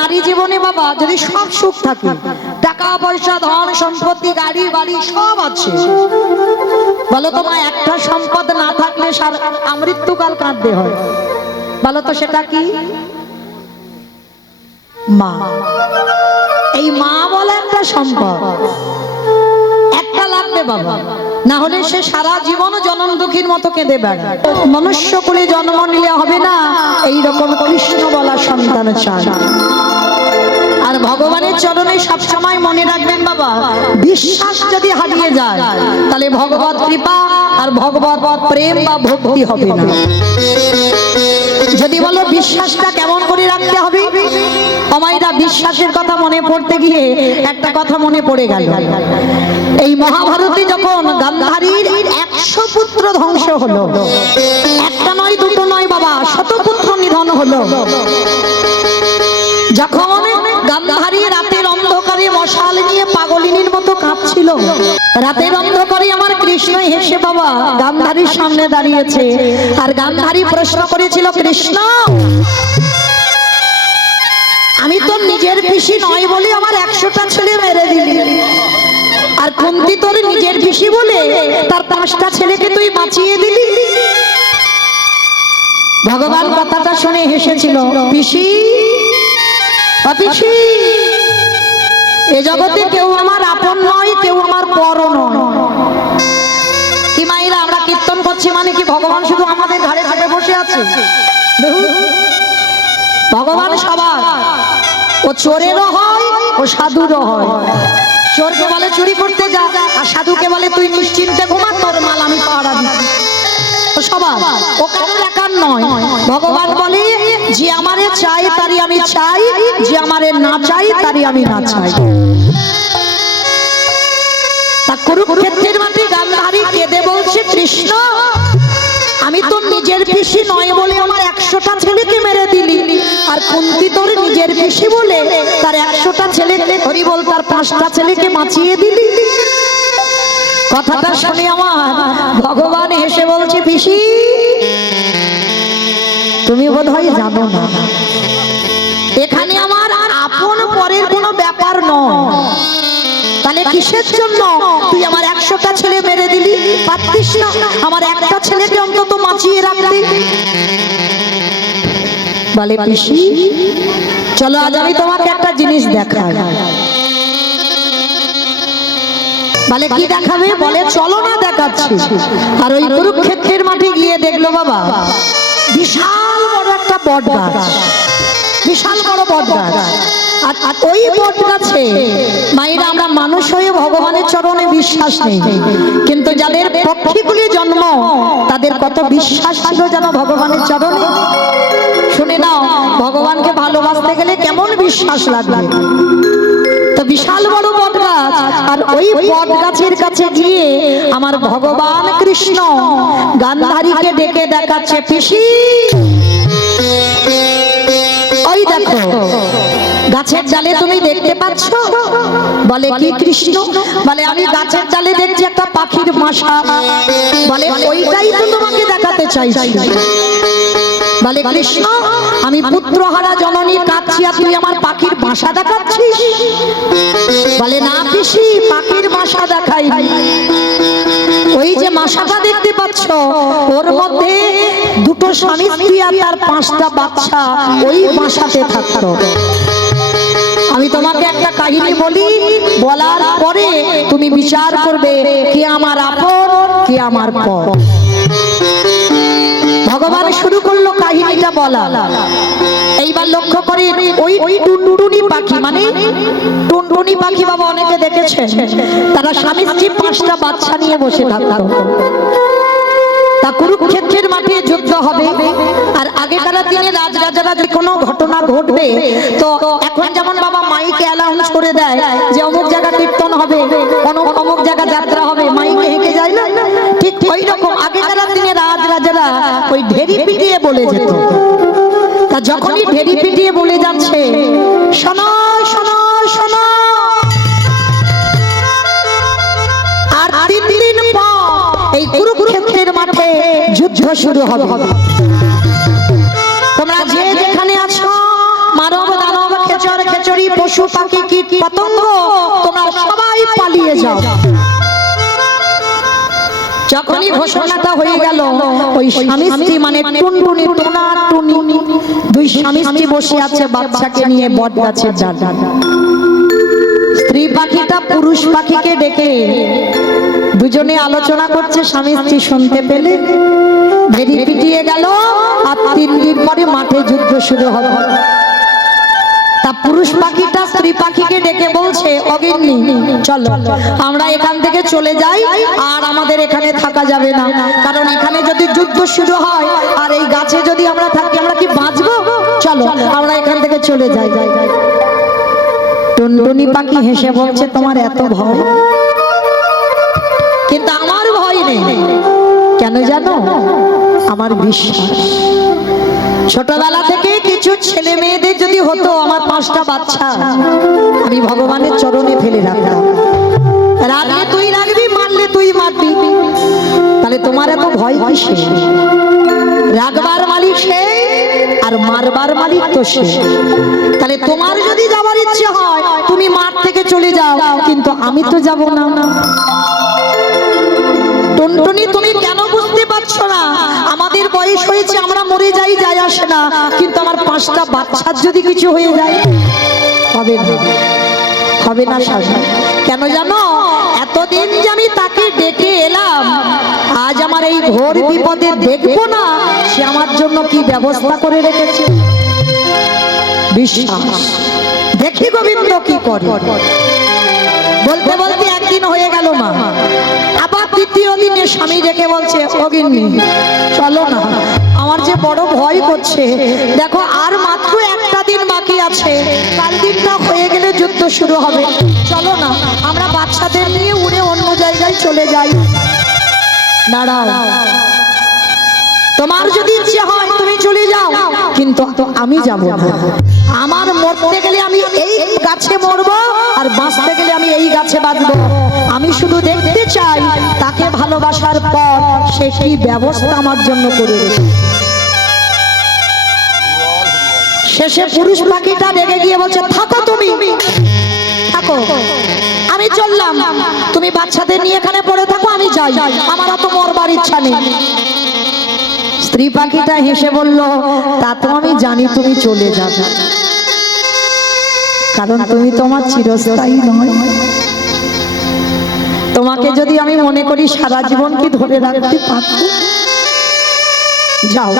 নারী জীবনে বাবা যদি সব সুখ থাকে, টাকা পয়সা ধন সম্পত্তি গাড়ি বাড়ি সব আছে, বলো তো মা একটা সম্পদ না থাকলে মৃত্যুকাল কাঁদতে হয়, বলো তো সেটা কি? মা। এই মা বলে একটা সম্পদ, একটা লাগবে বাবা, না হলে সে সারা জীবন জনম দুঃখীর মতো কেঁদে বেড়ায়। মনুষ্য কুলে জন্ম নিলে হবে না, এইরকম কৃষ্ণ বলা সন্তান চায়। আর ভগবানের চরণে সবসময় মনে রাখবেন বাবা, বিশ্বাস যদি হারিয়ে যায় তাহলে ভগবত কৃপা আর ভগবত প্রেম বা ভক্তি হবে না। যদি বলো বিশ্বাসটা কেমন করে রাখতে হবে, আমাইরা বিশ্বাসের কথা মনে পড়তে গিয়ে একটা কথা মনে পড়ে গেল। এই মহাভারতে যখন গান্ধারীর 100 পুত্র ধ্বংস হলো, একটা নয় দুটো নয় বাবা, শত পুত্র নিধন হলো, যখন গান্ধারী রাতের অন্ধকারে মশাল নিয়ে পাগলিনীর মতো কাঁপছিল, রাতের অন্ধকারে আমার কৃষ্ণ হেসে বাবা গান্ধারীর সামনে দাঁড়িয়েছে, আর গান্ধারী প্রশ্ন করেছিল, কৃষ্ণ আমি তো নিজের পিসি নয় বলে আমার 100টা ছেলে মেরে দিলি, আর কুন্তী তোর নিজের পিসি বলে তার 5টা ছেলেকে তুই বাঁচিয়ে দিলি। ভগবান কথাটা শুনে হেসেছিল, পিসি পিসি এ জগতে কেউ আমার আপন নয়, কেউ আমার পর নয়। কি মাইরা আমরা কীর্তন করছি মানে কি ভগবান শুধু আমাদের ঘাড়ে চেপে বসে আছে? ভগবান সবার, ও চোরেরও হয় ও সাধুরও হয়। চোরকে বলে চুরি করতে যা, আর সাধুকে বলে তুই নিশ্চিন্তে ঘুমা, তোর মাল আমি পাহারা দিচ্ছি। সবার, ও কারোর একার নয়। ভগবান বলে যে আমারে চাই তারই আমি চাই, যে আমারে না চাই তারই আমি না চাই। তা কুরুক্ষেত্রের মাঠে গান্ধারী কেঁদে বলছে, কৃষ্ণ আমি তো নিজের পিসি নয় বলে আমার 100টা ছেলেকে মেরে দিলি, আর কুন্তী তোর নিজের পিসি বলে তার 100টা ছেলে হরি বল তার 5টা ছেলেকে বাঁচিয়ে দিলি। কথাটা শুনে আমার ভগবান হেসে বলছে, পিসি তুমি বোধহয় জানো না, এখানে আমার আপন পরের কোনো ব্যাপার নয়। তাহলে কিসের জন্য তুই আমার 100টা ছেলে মেরে দিলি? পারতিস না আমার একটা ছেলেকে অন্তত বাঁচিয়ে রাখতে? বলে পিসি চলো আজ আমি তোমাকে একটা জিনিস দেখাই। বলে কি দেখাবে? বলে চলো না দেখাচ্ছি। আর ওই কুরুক্ষেত্রের মাঠে গিয়ে দেখলো বাবা বিশাল বড় একটা বট গাছ, বিশাল বড় বট গাছ। আর ওই বট গাছে মায়েরা আমরা মানুষ হয়ে ভগবানের চরণে বিশ্বাস নেই, কিন্তু যাদের পক্ষীগুলি জন্ম তাদের কত বিশ্বাস ছিল যেন ভগবানের চরণে। শুনে নাও, ভগবানকে ভালোবাসতে গেলে কেমন বিশ্বাস লাগবে। তো বিশাল বড় বট গাছ, আর ওই বট গাছের কাছে গিয়ে আমার ভগবান কৃষ্ণ গান্ধারীকে ডেকে দেখাচ্ছে, পিসি ওই দেখো গাছের ডালে তুমি দেখতে পাচ্ছ? বলে কি কৃষ্ণ? বলে আমি গাছের ডালে দেখছি একটা পাখির বাসা। বলে ওইটাই তো তোমাকে দেখাতে চাইছি। বলে কৃষ্ণ আমি পুত্রহারা জননী কাঁদছি, আর তুই আমার পাখির বাসা দেখাচ্ছিস? বলে না পিসি, পাখির বাসা দেখাই, ওই যে বাসাটা দেখতে পাচ্ছ ওর মধ্যে দুটো স্বামী স্ত্রী আর তার 5টা বাচ্চা ওই বাসাতে থাকতো। আমি তোমাকে একটা কাহিনী বলি, বলার পরে তুমি বিচার করবে কে আমার আপন কে আমার পর। ভগবান শুরু করলো কাহিনীটা বলা। এইবার লক্ষ্য করে ওই টুনটুনি পাখি, মানে টুনটুনি পাখি বাবা অনেকে দেখেছেন, তারা স্বামী স্ত্রী 5টা বাচ্চা নিয়ে বসে থাকতো। তা কুরুক্ষেত্রের মাঠে যুদ্ধ হবে, আর আগেকার দিনে রাজরাজারা যে কোনো ঘটনা ঘটবে তো এখন যেমন বাবা মাইকে অ্যানাউন্স করে দেয় যে অমুক জায়গা কীর্তন হবে, অমুক জায়গা যাত্রা হবে, মাইকে হেঁকে যায় না, ঠিক ওই রকম আগেকার দিনে রাজরাজারা ওই ঢেরি পিটিয়ে বলে যেত। তা যখনই ঢেরি পিটিয়ে বলে যাচ্ছে, শোনো শোনো শোনো, আর 3 দিন পর এই কুরুক্ষেত্রের মাঠে যুদ্ধ শুরু হবে। তোমরা যে যেখানে আছো মানব দানব খেচর করি পশু পাখি কীট পতঙ্গ তোমরা সবাই পালিয়ে যাও। যখনই ঘোষণাটা হয়ে গেল ওই স্বামী স্ত্রী মানে টুনটুনি টোনা টুনি দুই স্বামী স্ত্রী বসে আছে বাচ্চাকে নিয়ে বট গাছের ডাল। স্ত্রী পাখিটা পুরুষ পাখিকে ডেকে দুজনে আলোচনা করছে, স্বামী স্ত্রী শুনতে পেলে ভেড়ি পিটিয়ে গেল। আর 3 দিন পরে মাঠে যুদ্ধ শুরু হবে। তা পুরুষ পাখিটা স্ত্রী পাখিকে ডেকে বলছে, অগিন্নি চলো আমরা এখান থেকে চলে যাই, আর আমাদের এখানে থাকা যাবে না, কারণ এখানে যদি যুদ্ধ শুরু হয় আর এই গাছে যদি আমরা থাকি আমরা কি বাঁচবো? চলো আমরা এখান থেকে চলে যাই। টুনটুনি পাখি হেসে বলছে, তোমার এত ভয়, কিন্তু আমার ভয় নেই। কেন জানো? আমার বিশ্বাস। ছোটবেলা থেকে কিছু ছেলে মেয়েদের যদি হতো আমার 5টা বাচ্চা, আমি ভগবানের চরণে ফেলে রাখতাম। রাগলে তুই রাখবি, মারলে তুই মারবি, তাহলে তোমার এত ভয় কিসের? রাগবার মালিক সে আর মারবার মালিক তো সে। তাহলে তোমার যদি যাবার ইচ্ছে হয় তুমি মাঠ থেকে চলে যাও, কিন্তু আমি তো যাব না। টুনটুনি তুমি কেন বুঝতে পারছো না? আমাদের বয়স হয়েছে, আমরা মরে যাই, যায় আসে না, কিন্তু আমার 5টা বাচ্চার যদি কিছু হয়ে যায় হবে না, হবে না শাশা। কেন জানো? এতদিন যে আমি তাকে ডেকে এলাম, আজ আমার এই ঘোর বিপদে দেখবো না, সে আমার জন্য কি ব্যবস্থা করে রেখেছে। বিশ্বাস। দেখি গোবিন্দ কি করে। বলতে বলতে একদিন হয়ে গেল মা, আবার 3য় দিনে স্বামী ডেকে বলছে, অগিন্নি চলো না, আমার যে বড় ভয় করছে, দেখো আর মাত্র একটা দিন বাকি আছে, কাল দিনটা হয়ে গেলে যুদ্ধ শুরু হবে, চলো না আমরা বাচ্চাদের নিয়ে উড়ে অন্য জায়গায় চলে যাই। দাঁড়াও, তোমার যদি ইচ্ছে হয় তুমি চলে যাও, কিন্তু আমি যাব না। আমার মরতে গেলে আমি এই গাছে মরবো, আর বাঁচতে গেলে আমি এই গাছে বাঁচবো। আমি শুধু দেখতে চাই তাকে ভালোবাসার পর সে কি ব্যবস্থা আমার জন্য করে দেবে। শেষে পুরুষ পাখিটা রেগে গিয়ে বলছে, থাকো তুমি, থাকো, আমি চললাম, তুমি বাচ্চাদের নিয়ে এখানে পড়ে থাকো, আমি যাই, আমার অত মরবার ইচ্ছা নেই। স্ত্রী পাখিটা হেসে বলল, তা তো আমি জানি তুমি চলে যাবে, কারণ তুমি তোমার চিরস্থায়ী নয়। তোমাকে যদি আমি মনে করি সারা জীবন কি ধরে রাখতে পারবো? যাও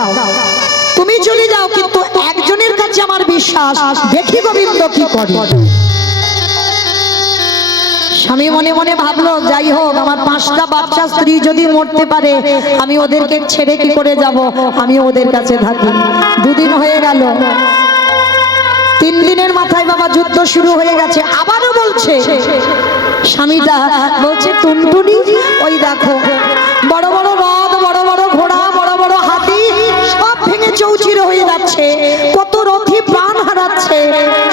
তুমি চলে যাও, কিন্তু একজনের কাছে আমার বিশ্বাস, দেখি গোবিন্দ কি করে। স্বামী মনে মনে ভাবলো, যাই হোক আমার 5টা বাচ্চা স্ত্রী যদি মরতে পারে, আমি ওদেরকে ছেড়ে কি করে যাব, আমি ওদের কাছে থাকি। 2 দিন হয়ে গেল, 3 দিনের মাথায় বাবা যুদ্ধ শুরু হয়ে গেছে। আবারও বলছে স্বামীটা, বলছে টুনটুনি ওই দেখো বড় বড় রথ, বড় বড় ঘোড়া, বড় বড় হাতি সব ভেঙে চৌচির হয়ে যাচ্ছে, কত রথী প্রাণ হারাচ্ছে,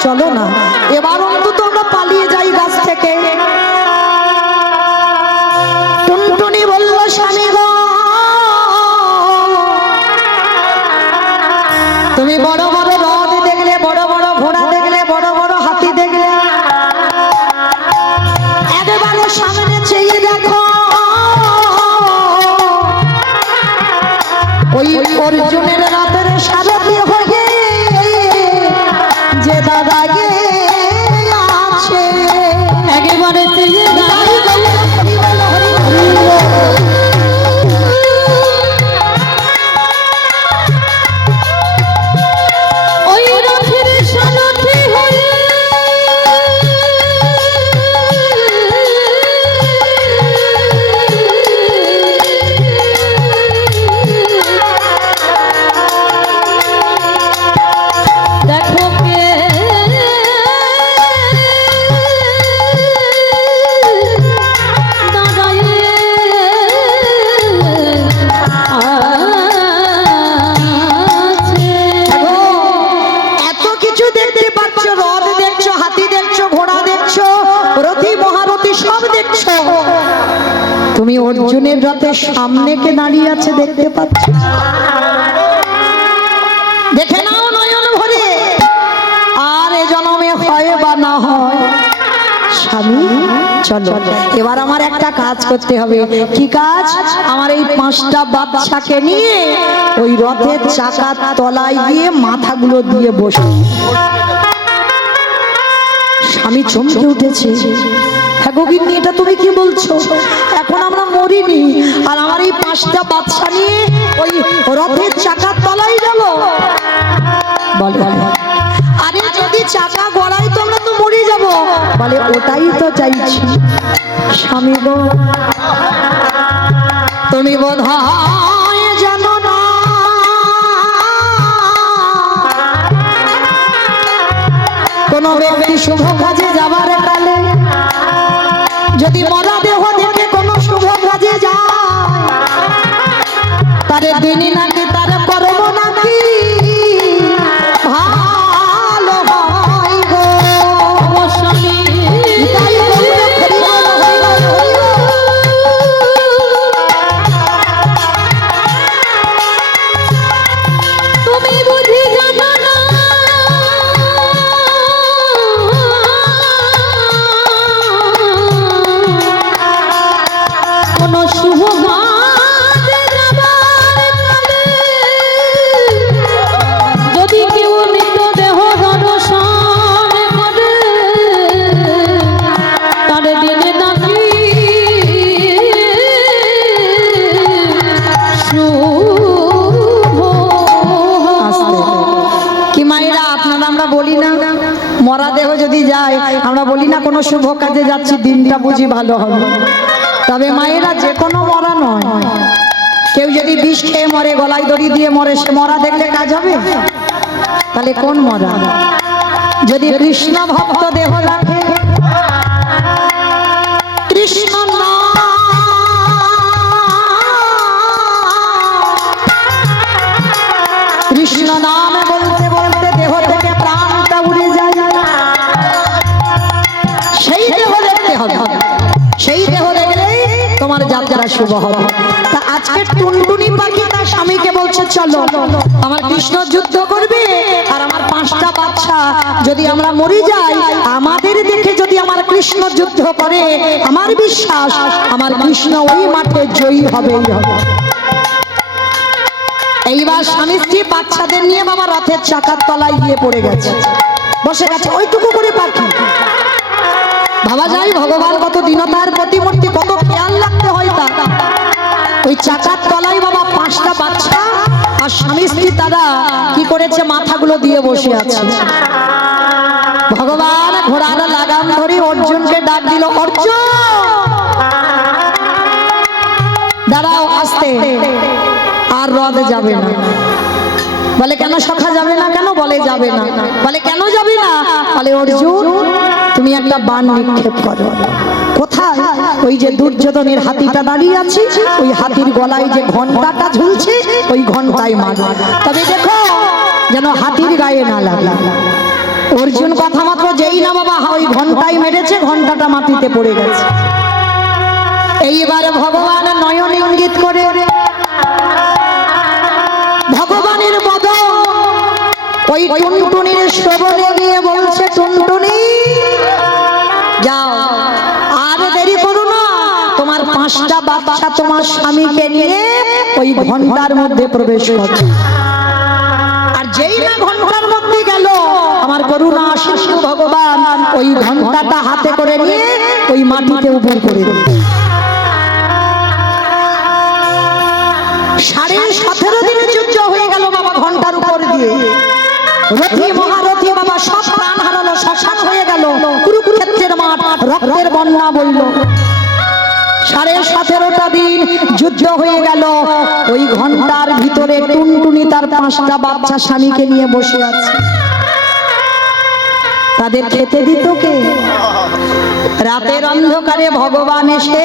চলো না এবার অন্তত আমরা পালিয়ে যাই গাছ থেকে। টুনটুনি বলল, স্বামী গো তুমি বড় বড় রথ দেখলে, বড় বড় ঘোড়া দেখলে, বড় বড় হাতি দেখলে, একবারে সামনে চেয়ে দেখো ওই অর্জুনের রাতের সারথি হয়ে যে দাদা গে আছে, একেবারে চেয়ে তুমি অর্জুনের রথের সামনে কে দাঁড়িয়ে আছে দেখতে পাচ্ছ? দেখে নাও নয়ন ভরে। আর এ জন্ম জনমে হয় বা না হয়। স্বামী চলো, এবার আমার একটা কাজ করতে হবে। কি কাজ? আমার এই 5টা বাচ্চাকে নিয়ে ওই রথের চাকার তলায় গিয়ে মাথাগুলো দিয়ে বসে। স্বামী চমকে উঠেছে। হ্যাঁ গিন্নি, এটা তুমি কি বলছো? এখন আমরা মরিনি, আর আমার এই 5টা বাচ্চা নিয়ে ওই রথের চাকার তলায় যাব? বলে আরে যদি চাকা গড়াই তো আমরা তো মরে যাব। বলে ওটাই তো চাইছি। স্বামী গো, তুমি বোধহয় জানো না, কোন ব্যক্তি শুভ কাজে যাবার কালে যদি মরা দেহ দেখে কোন শুভ কাজে যায়, তারে দিনই নাকি তার কর্ম নাকি ভালো হয় গো। তুমি বুঝি জানো না, কোন শুভ কাজে যাবার কালে যদি কেউ মৃতদেহ দর্শন করে, তার দিনে নাকি কি মায়েরা, আপনারা আমরা বলি না মরা দেহ যদি যায়, আমরা বলি না কোনো শুভ কাজে যাচ্ছি, দিনটা বুঝি ভালো হবে। তবে মায়েরা যে কোনো মরা নয়, কেউ যদি বিষ খেয়ে মরে, গলায় দড়ি দিয়ে মরে, সে মরা দেখলে কাজ হবে? তাহলে কোন মরা? যদি কৃষ্ণ ভক্ত দেহ রাখে, কৃষ্ণ কৃষ্ণ নাম বলতে বলতে দেহ থেকে প্রাণটা উড়ে যায়, সেই দেহ দেখতে হবে, সেই দেহ দেখলে তোমার যাত্রা শুভ হবে। তা আজকে টুনটুনি পাখি তার স্বামীকে বলছে চলো, আমার কৃষ্ণ যুদ্ধ করবে, আর আমার 5টা বাচ্চা যদি আমরা মরে যাই, আমাদের দেখে যদি আমার কৃষ্ণ যুদ্ধ করে, আমার বিশ্বাস আমার কৃষ্ণ ওই মাঠে জয়ী হবে। এইবার স্বামী স্ত্রী বাচ্চাদের নিয়ে বাবা রথের চাকার তলায় গিয়ে পড়ে গেছে, বসে গেছে ওইটুকু করে পাখি। ভাবা যায় ভগবান কত দীনতার প্রতিমূর্তি, কত খেয়াল রাখতে হয় তার। ওই চাকার তলায় বাবা 5টা বাচ্চা আর স্বামী স্ত্রী তারা কি করেছে, মাথাগুলো দিয়ে বসে আছে। ভগবান ঘোড়ার লাগাম ধরে অর্জুনকে ডাক দিল, অর্জুন দাঁড়াও, আসতে আর রথ যাবে না। বলে কেন সখা যাবে না কেন? বলে যাবে না। বলে কেন যাবে না? বলে অর্জুন তুমি একটা বাণ নিক্ষেপ করো। কোথায়? ওই যে দুর্যোধনের হাতিটা দাঁড়িয়ে আছে, ওই হাতির গলায় যে ঘন্টাটা ঝুলছে, ওই ঘন্টায় মারো, তবে দেখো যেন হাতির গায়ে না লাগে। অর্জুন কথা মাত্র যেই না বাবা ওই ঘন্টায় মেরেছে, ঘন্টাটা মাটিতে পড়ে গেছে। এইবার ভগবান নয়ন ইঙ্গিত করে ভগবানের বদন ওই টুনটুনির শ্রবণে গিয়ে বলছে, টুনটুনি যাও, আর দেরি করো না, তোমার 5টা বাচ্চা তোমার স্বামীকে নিয়ে ওই ঘন্টার মধ্যে প্রবেশ করো। আর যেই না ঘন্টার মধ্যে গেল, আমার করুণা শিশু ভগবান ওই ঘন্টাটা হাতে করে নিয়ে ওই মাটিতে উপর করে দিল। 17.5 দিনের যুদ্ধ হয়ে গেল বাবা ঘন্টার উপর দিয়ে। রথী মহারথী বাবা সব প্রাণ হারালো, শ্মশান হয়ে গেল, কুরুক্ষেত্রের মাঠ, রক্তের বন্যা বইল। 17.5টা দিন যুদ্ধ হয়ে গেল। ওই ঘন্টার ভিতরে টুনটুনি তার 5টা বাচ্চা স্বামীকে নিয়ে বসে আছে। তাদের খেতে দিত কে? রাতের অন্ধকারে ভগবান এসে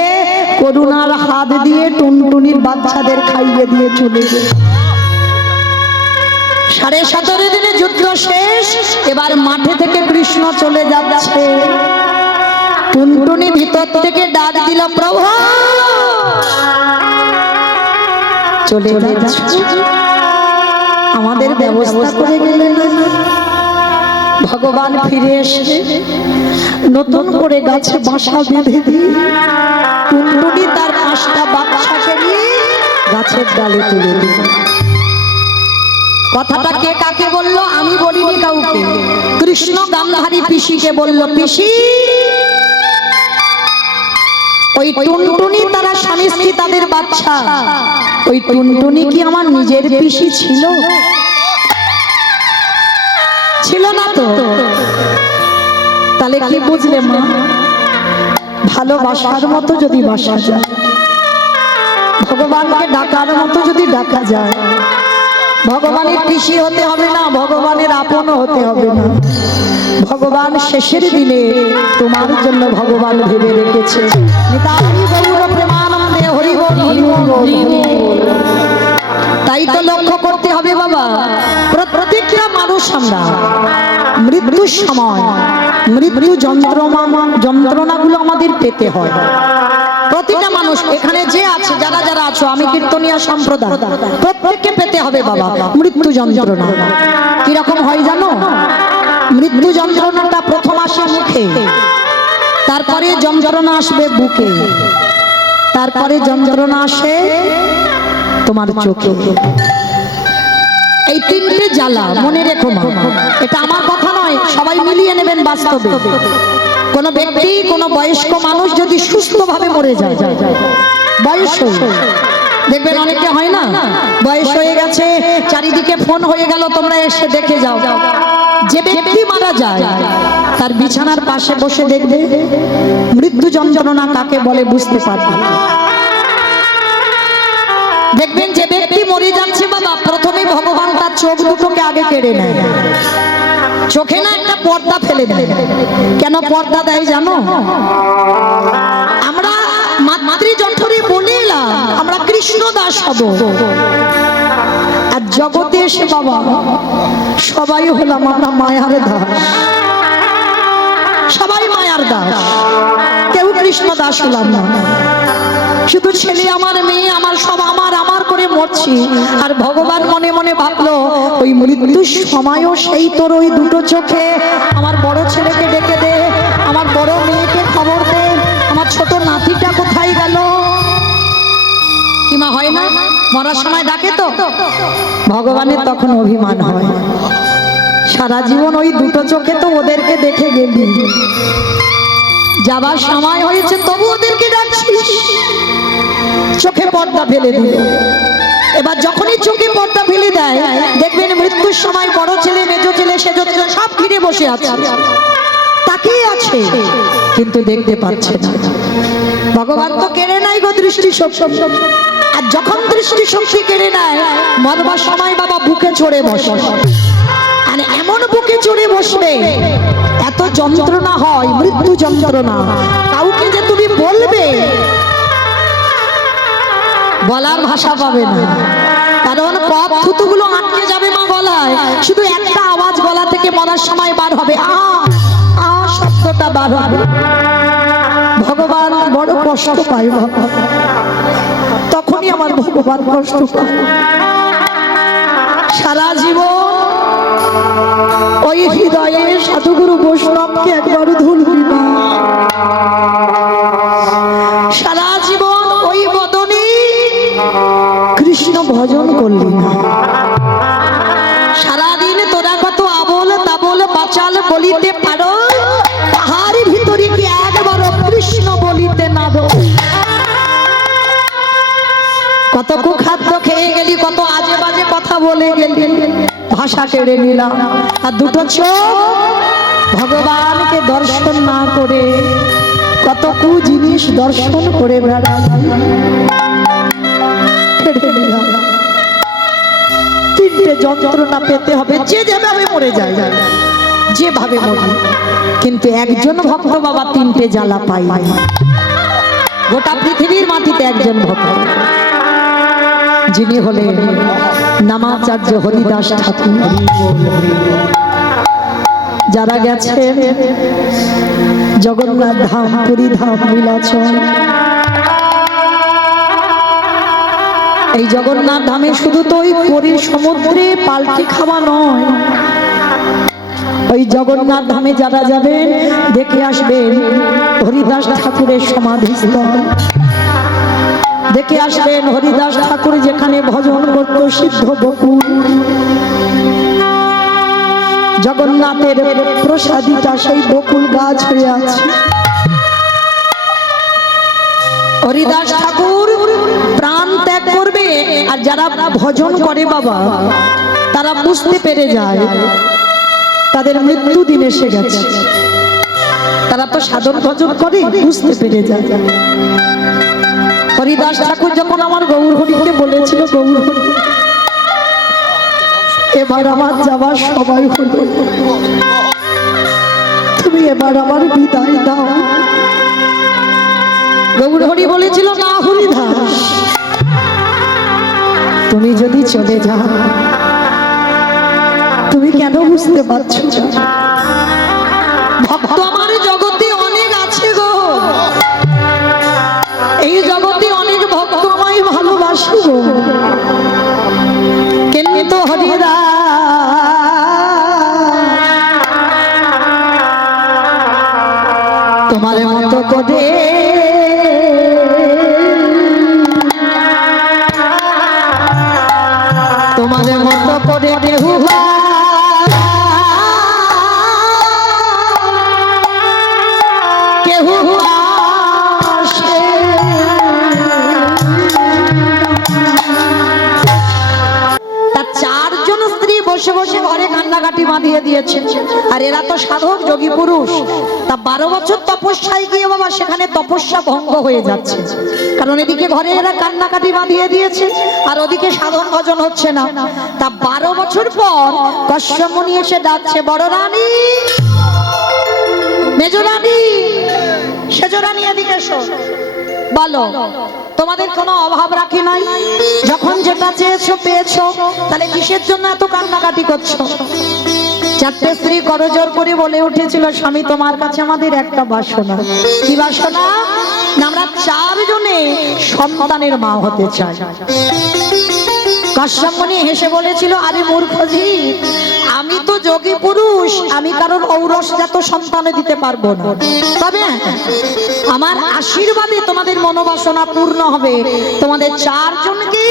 করুণার হাত দিয়ে টুনটুনির বাচ্চাদের খাইয়ে দিয়ে চলে গেল। 17.5 দিনে যুদ্ধ শেষ। এবার মাঠে থেকে কৃষ্ণ চলে যাচ্ছে। টুনটুনি ভিতর থেকে ডাক দিল, প্রভু চলে যাচ্ছে, আমাদের ব্যবস্থা করে গেলেন। ভগবান ফিরে এসে নতুন করে গাছে বাসা বেঁধে দিয়ে টুনটুনি তার 5টা বাচ্চাকে নিয়ে গাছের ডালে তুলে দিল। কথাটা কে কাকে বলল? আমি বলিনি কাউকে। কৃষ্ণ গান্ধারী পিসিকে বলল, পিসি ওই টুনটুনি তারা স্বামী স্ত্রী তাদের বাচ্চা, ওই টুনটুনি কি আমার নিজের পিসি ছিল? ছিল না তো। তাহলে কি বুঝলে মা? ভালোবাসার মতো যদি বাসা যায়, ভগবানকে ডাকার মতো যদি ডাকা যায়, ভগবানের পিসি হতে হবে না, ভগবানের আপন হতে হবে না। ভগবান শেষের দিনে তোমার জন্য ভগবান ভেবে রেখেছে। নিতাই গৌর প্রেমানন্দে হরি বল, হরি বল, হরি বল। তাই তো লক্ষ্য করতে হবে বাবা, প্রত্যেকটা মানুষ আমরা মৃত্যুর সময় মৃত্যু যন্ত্রণাগুলো আমাদের পেতে হয়। প্রতিটা মানুষ এখানে যে আছে, যারা যারা আছো, আমি কীর্তনিয়া সম্প্রদায়, প্রত্যেককে পেতে হবে বাবা মৃত্যু যন্ত্রণা। কিরকম হয় জানো? মৃত্যু যন্ত্রণাটা প্রথম আসে মুখে, তারপরে যন্ত্রণা আসবে বুকে, তারপরে যন্ত্রণা আসে তোমার চোখে। এই 3টে জ্বালা মনে রেখো মা, এটা আমার কথা নয়, সবাই মিলিয়ে নেবেন বাস্তবে। কোন ব্যক্তি, কোন বয়স্ক মানুষ যদি সুস্থভাবে মরে যায়, বয়স দেখবেন অনেকে হয় না, বয়স হয়ে গেছে, চারিদিকে ফোন হয়ে গেল, তোমরা এসে দেখে যাও। যে ব্যক্তি মারা যায় তার বিছানার পাশে বসে দেখবে মৃত্যু যন্ত্রণা কাকে বলে বুঝতে পারবে। দেখবেন যে ব্যক্তি মরে যাচ্ছে বাবা, প্রথমে ভগবান তার চোখ দুটোকে আগে কেড়ে নেয়। চোখে না একটা পর্দা ফেলে দেয়। কেন পর্দা দেয় জানো? আমরা মাতৃজঠরে বলিলাম আমরা কৃষ্ণ দাস হব, আর জগতে এসে বাবা সবাই হলাম আমরা মায়ার দাস। সবাই মায়ার দাস, কেউ কৃষ্ণ দাস হলাম না। শুধু ছেলে আমার, মেয়ে আমার, সব আমার আমার করে মরছি। আর ভগবান মনে মনে ভাবলো ওই মৃত্যুর সময়ও সেই তোর ওই দুটো চোখে আমার বড় ছেলেকে ডেকে দে, আমার বড় মেয়েকে খবর দে, আমার ছোট নাতিটা কোথায় গেল। কি মা হয় না? মরার সময় ডাকে তো। ভগবানের তখন অভিমান হয়, সারা জীবন ওই দুটো চোখে তো ওদেরকে দেখে গেলি, যাবার সময় হয়েছে তবু ওদেরকে ডাকছিস। চোখে পর্দা ফেলে দিল। এবার যখনই চোখে পর্দা ফেলে দেয়, দেখবেন মৃত্যুর সময় বড় ছেলে, মেজো ছেলে, সেজো ছেলে সব ঘিরে বসে আছে, তাকিয়ে আছে, কিন্তু দেখতে পাচ্ছে না। ভগবান তো কেড়ে নাই গো দৃষ্টি শক্তি। আর যখন দৃষ্টি শক্তি কেড়ে নেয়, মরবার সময় বাবা বুকে চড়ে বসে। আর এমন বুকে চড়ে বসবে, এত যন্ত্রণা হয়, মৃত্যু যন্ত্রণা, কাউকে যে তুমি বলবে বলার ভাষা পাবে না। কারণ পথ থুতুগুলো আটকে যাবে মা গলায়, শুধু একটা আওয়াজ গলা থেকে মরার সময় বার হবে, আ আ শব্দটা বার হবে। ভগবান বড় কষ্ট পায় বাবা, তখনই আমার ভগবান কষ্ট পায়। সারা জীবন ওই হৃদয়ে সাধুগুরু বৈষ্ণবকে একবার ধুলবি না, সারা জীবন ওই বদনে কৃষ্ণ ভজন করলি না। সারাদিন তোরা কত আবল তাবল বাচাল বলিতে পারো, তাহার ভিতরে কি একবার কৃষ্ণ বলিতে না দো। কত কুখাদ্য খেয়ে গেলি, কত আজে বাজে কথা বলে গেলি, ভাষা কেড়ে নিলাম। আর দুটো চোখ ভগবানকে দর্শন না করে কত কু জিনিস দর্শন করে বেড়ালাম, কেড়ে নিলাম। 3টে যন্ত্রণা পেতে হবে, যে যেভাবে মরে যায়, যেভাবে মরে। কিন্তু একজন ভক্ত বাবা 3টে জ্বালা পায়। গোটা পৃথিবীর মাটিতে একজন ভক্ত, যিনি হলেন নামাচার্য হরিদাস ঠাকুর। যারা গেছেন জগন্নাথ ধাম, পুরী ধাম, নীলাচল, এই জগন্নাথ ধামে শুধু তো ওই পুরীর সমুদ্রে পালকি খাওয়া নয়, ওই জগন্নাথ ধামে যারা যাবেন দেখে আসবেন হরিদাস ঠাকুরের সমাধিস্থল, দেখে আসবেন হরিদাস ঠাকুর যেখানে ভজন করত সিদ্ধ বকুল। জগন্নাথের প্রসাদিতা সেই বকুল গাছ হয়ে আছে। হরিদাস ঠাকুর প্রাণ ত্যাগ করবে, আর যারা ভজন করে বাবা তারা বুঝতে পেরে যায় তাদের মৃত্যু দিন এসে গেছে। তারা তো সাধন ভজন করে, বুঝতে পেরে যায়। হরিদাস ঠাকুর যখন আমার গৌর হরিকে বলেছিল, গৌর হরি এবার আমার যাবার সময় হলো, তুমি এবার আমার বিদায় দাও। গৌর হরি বলেছিল, না হরিদাস, তুমি যদি চলে যাও, তুমি কেন বুঝতে পারছো না? ভক্ত আমার জগতে অনেক আছে গো, এই জগতে অনেক ভক্ত আমায় ভালোবাসো গো, কিন্তু হরিদাস তোমার মতো করে তোমাদের মতো করে কেহু কেহু আসে। তার চারজন স্ত্রী বসে বসে ঘরে কান্নাকাটি বাঁধিয়ে দিয়েছে, আর এরা তো সাধক যোগী পুরুষ। তা 12 বছর তপস্যায় গিয়ে বাবা সেখানে তপস্যা ভঙ্গ হয়ে যাচ্ছে, কারণ এদিকে ঘরে এরা কান্নাকাটি বাঁধিয়ে দিয়েছে আর ওদিকে সাধন ভজন হচ্ছে না। তা 12 বছর পর কশ্যপ মুনি এসে ডাকছে, বড় রানী, মেজ রানী, সেজ রানী, এদিকে এসো। বলো, তোমাদের কোনো অভাব রাখি নাই, যখন যেটা চেয়েছো পেয়েছো, তাহলে কিসের জন্য এত কান্নাকাটি করছো? চারটে স্ত্রী করজোর করে বলে উঠেছিল, স্বামী তোমার কাছে আমাদের একটা বাসনা। কি বাসনা? না, আমরা 4 জনে সন্তানের মা হতে চাই। কশ্যপ মুনি হেসে বলেছিল, আরে মূর্খজি, আমি তো যোগী পুরুষ, আমি কারোর ঔরসজাত সন্তান দিতে পারবো না, তবে আমার আশীর্বাদে তোমাদের মনোবাসনা পূর্ণ হবে। তোমাদের 4 জনকে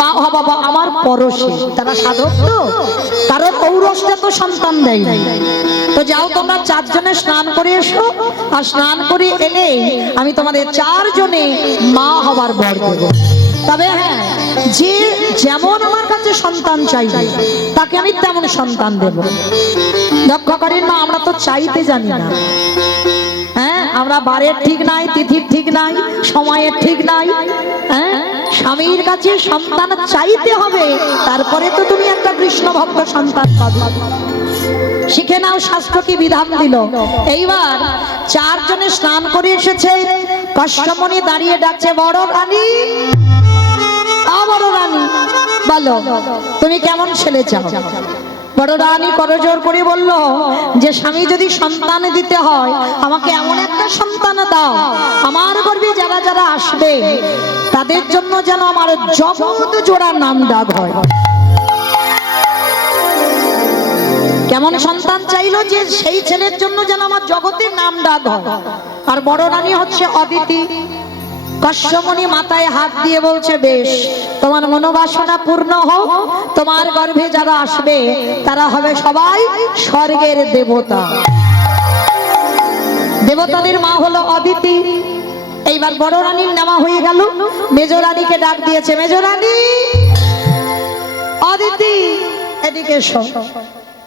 মা বাবা আমার পরশে, তারা সাধক তো, কারোর ঔরসজাত সন্তান দেয় নাই। তো যাও তোমরা 4 জনে স্নান করে এসো, আর স্নান করে এলে আমি তোমাদের 4 জনে মা হবার বর দেব। তবে হ্যাঁ, যে যেমন আমার কাছে সন্তান চাইবে তাকে আমি তেমন সন্তান দেব। লক্ষ্য করেন না, আমরা তো চাইতে জানি না। হ্যাঁ, আমরা বারের ঠিক নাই, তিথির ঠিক নাই, সময়ের ঠিক নাই। হ্যাঁ, স্বামীর কাছে সন্তান চাইতে হবে, তারপরে তো তুমি একটা কৃষ্ণ ভক্ত সন্তান পাবে। শিখে নাও শাস্ত্র কি বিধান দিল। এইবার 4 জনে স্নান করে এসেছে, কশ্যপ মুনি দাঁড়িয়ে ডাকছে, বড় রানী, বড় রানী, বলো তুমি কেমন ছেলে চাও? বড় রানী করজোর করে বলল যে, স্বামী যদি সন্তান দিতে হয়, আমাকে এমন একটা সন্তান দাও, আমার গর্ভে যারা যারা আসবে তাদের জন্য যেন আমার জগৎ জোড়া নাম ডাক হয়। কেমন সন্তান চাইলো? যে সেই ছেলের জন্য যেন আমার জগতের নাম ডাক হয়। আর বড় রানী হচ্ছে অদিতি। কশ্যপ মুনি মাথায় হাত দিয়ে বলছে, বেশ, তোমার মনোবাসনা পূর্ণ হোক, তোমার গর্ভে যারা আসবে তারা হবে সবাই স্বর্গের দেবতা। দেবতাদের মা হলো অদিতি। এইবার বড় রানীর নামা হয়ে গেল, মেজ রানীকে ডাক দিয়েছে, মেজ রানী, অদিতি এদিকে এসো।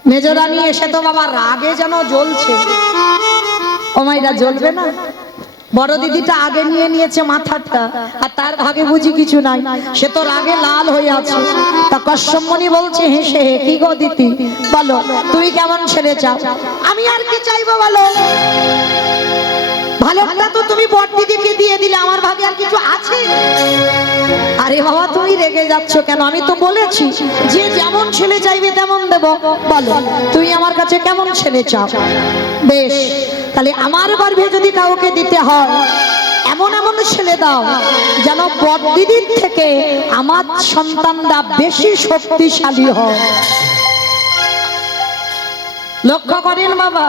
মেজ রানী এসে তো বাবা রাগে যেন জ্বলছে। ও মাইরা, জ্বলবে না? বড় দিদিটা আগে নিয়ে নিয়েছে মাথাটা, আর তার ভাগে বুঝি কিছু নাই, সে তো রাগে লাল হয়ে আছে। তা কশ্যপ মুনি বলছে হেসে, কি গো দিদি, বলো তুমি কেমন ছেলে চাও? আমি আর কি চাইবো বলো, ভালোটা তো তুমি বড় দিদিকে দিয়ে দিলে, আমার ভাগে আর কিছু আছে? আরে বাবা, তুমি রেগে যাচ্ছ কেন? আমি তো বলেছি যে যেমন ছেলে চাইবে তেমন দেব। বলো তুমি আমার কাছে কেমন ছেলে চাও? বেশ, তাহলে আমার গর্ভে যদি কাউকে দিতে হয়, এমন এমন ছেলে দাও যেন বড় দিদির থেকে আমার সন্তানরা বেশি শক্তিশালী হয়। লক্ষ্য করেন বাবা,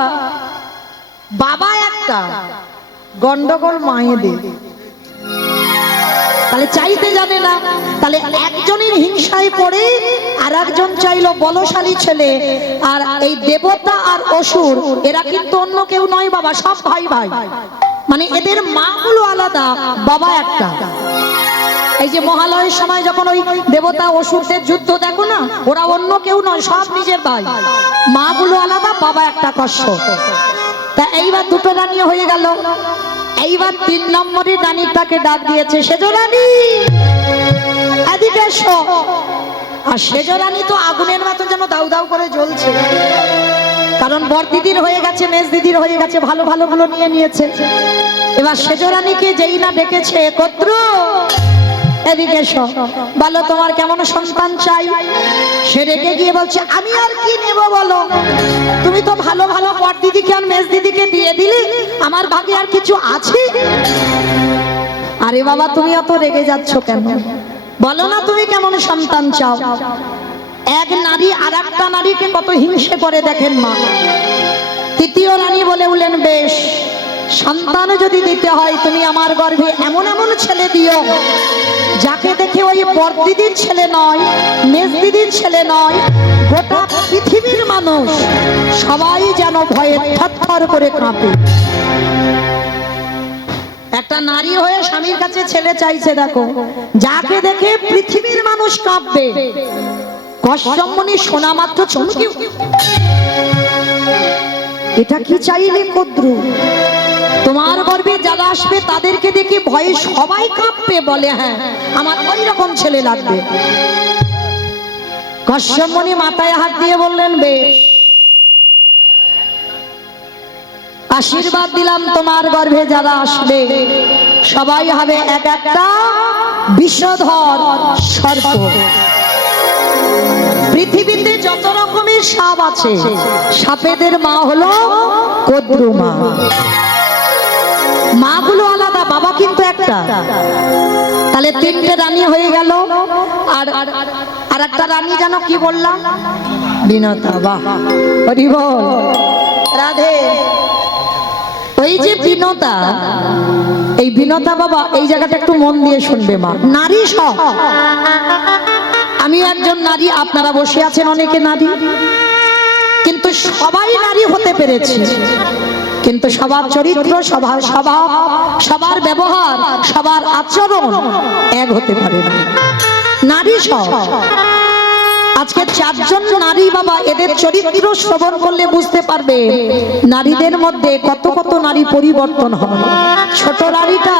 বাবা একটা, গন্ডগোল মায়েদের। তাহলে চাইতে জানে না, তাহলে একজনের হিংসায় পড়ে আর একজন চাইলো বলশালী ছেলে। আর এই দেবতা আর অসুর এরা কিন্তু অন্য কেউ নয় বাবা, সব ভাই ভাই, মানে এদের মা গুলো আলাদা, বাবা একটা। এই যে মহালয়ের সময় যখন ওই দেবতা অসুরদের যুদ্ধ দেখো না, ওরা অন্য কেউ নয়, সব নিজের ভাই, মা গুলো আলাদা, বাবা একটা কশ্যপ। তা এইবার দুটো রানী হয়ে গেল। এইবার 3 নম্বরের রানীটাকে ডাক দিয়েছে, সেজ রানী এদিকে এসো। আর সেজ রানী তো আগুনের মতো যেন দাউ দাউ করে জ্বলছে, কারণ বড় দিদির হয়ে গেছে, মেজ দিদির হয়ে গেছে, ভালো ভালো গুলো নিয়ে নিয়েছে। এবার সেজ রানীকে যেই না ডেকেছে, কত্র এদিকে এসো, বলো তোমার কেমন সন্তান চাই। সে রেগে গিয়ে বলছে, আমি আর কি নেব বলো, তুমি তো ভালো ভালো বড় দিদিকে আর মেজ দিদিকে দিয়ে দিলে, আমার ভাগে আর কিছু আছে? আরে বাবা তুমি অত রেগে যাচ্ছ কেন, বলো না তুমি কেমন সন্তান চাও। এক নারী আর একটা নারীকে কত হিংসে করে দেখেন মা। তৃতীয় রানী বলে উঠলেন, বেশ, সন্তান যদি দিতে হয় তুমি আমার গর্ভে এমন এমন ছেলে দিও যাকে দেখে ওই বড় দিদির ছেলে নয়, মেজ দিদির ছেলে নয়, গোটা পৃথিবীর মানুষ সবাই যেন ভয়ে থরথর করে কাঁপে। একটা নারী হয়ে স্বামীর কাছে ছেলে চাইছে, দেখো, যাকে দেখে পৃথিবীর মানুষ কাঁপবে। কশ্যপমণি শোনা মাত্র চমকে, এটা কি চাইলে কদ্রু, তোমার গর্ভে যারা আসবে তাদেরকে দেখে ভয়ে সবাই কাঁপবে, বলে হ্যাঁ আমার ওই রকম ছেলে লাগবে। কশ্যপমণি মাথায় হাত দিয়ে বললেন, বেশ, আশীর্বাদ দিলাম, তোমার গর্ভে যারা আসবে সবাই হবে এক একটা বিষধর সর্প। পৃথিবীতে যত রকমের সাপ আছে, সাপেদের মা হলো কদ্রু মা। মাগুলো আলাদা, বাবা কিন্তু একটা। তাহলে 3টে রানী হয়ে গেল। আর একটা রানী জানো কি বললাম, বিনতা। বাহ, হরি বল, রাধে। ওই যে বিনতা, এই বিনতা বাবা, এই জায়গাটা একটু মন দিয়ে শুনবে মা। নারী সব, আমি একজন নারী, আপনারা বসে আছেন অনেকে নারী, কিন্তু সবাই নারী হতে পেরেছে, কিন্তু সবার চরিত্র, সবার স্বভাব, সবার ব্যবহার, সবার আচরণ এক হতে পারে না। নারী সব। আজকে 4 জন নারী বাবা, এদের চরিত্র শ্রবণ করলে বুঝতে পারবে নারীদের মধ্যে কত কত নারী পরিবর্তন হয়। ছোট নারীটা,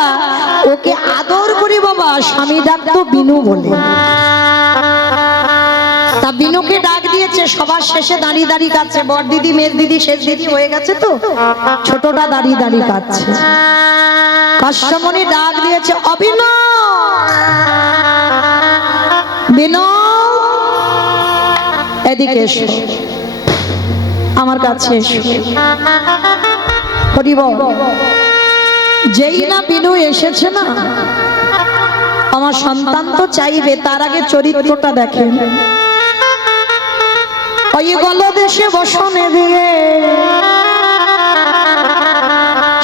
ওকে আদর করে বাবা স্বামী ডাকতো বিনু বলে। তা বিনুকে ডাক দিয়েছে, সবার শেষে দাঁড়িয়ে দাঁড়িয়ে কাঁদছে। বড় দিদি, মেজ দিদি, শেষ দিদি হয়ে গেছে, তো ছোটটা দাঁড়িয়ে দাঁড়িয়ে কাঁদছে। কশ্যপমণি ডাক দিয়েছে, অবিনয়, বিনয় এদিকে এসো, আমার কাছে এসো। হরি বল। যেই না বিনু এসেছে না, আমার সন্তান তো চাইবে, তার আগে চরিত্রটা দেখেন। ওই গলদেশে বসনে দিয়ে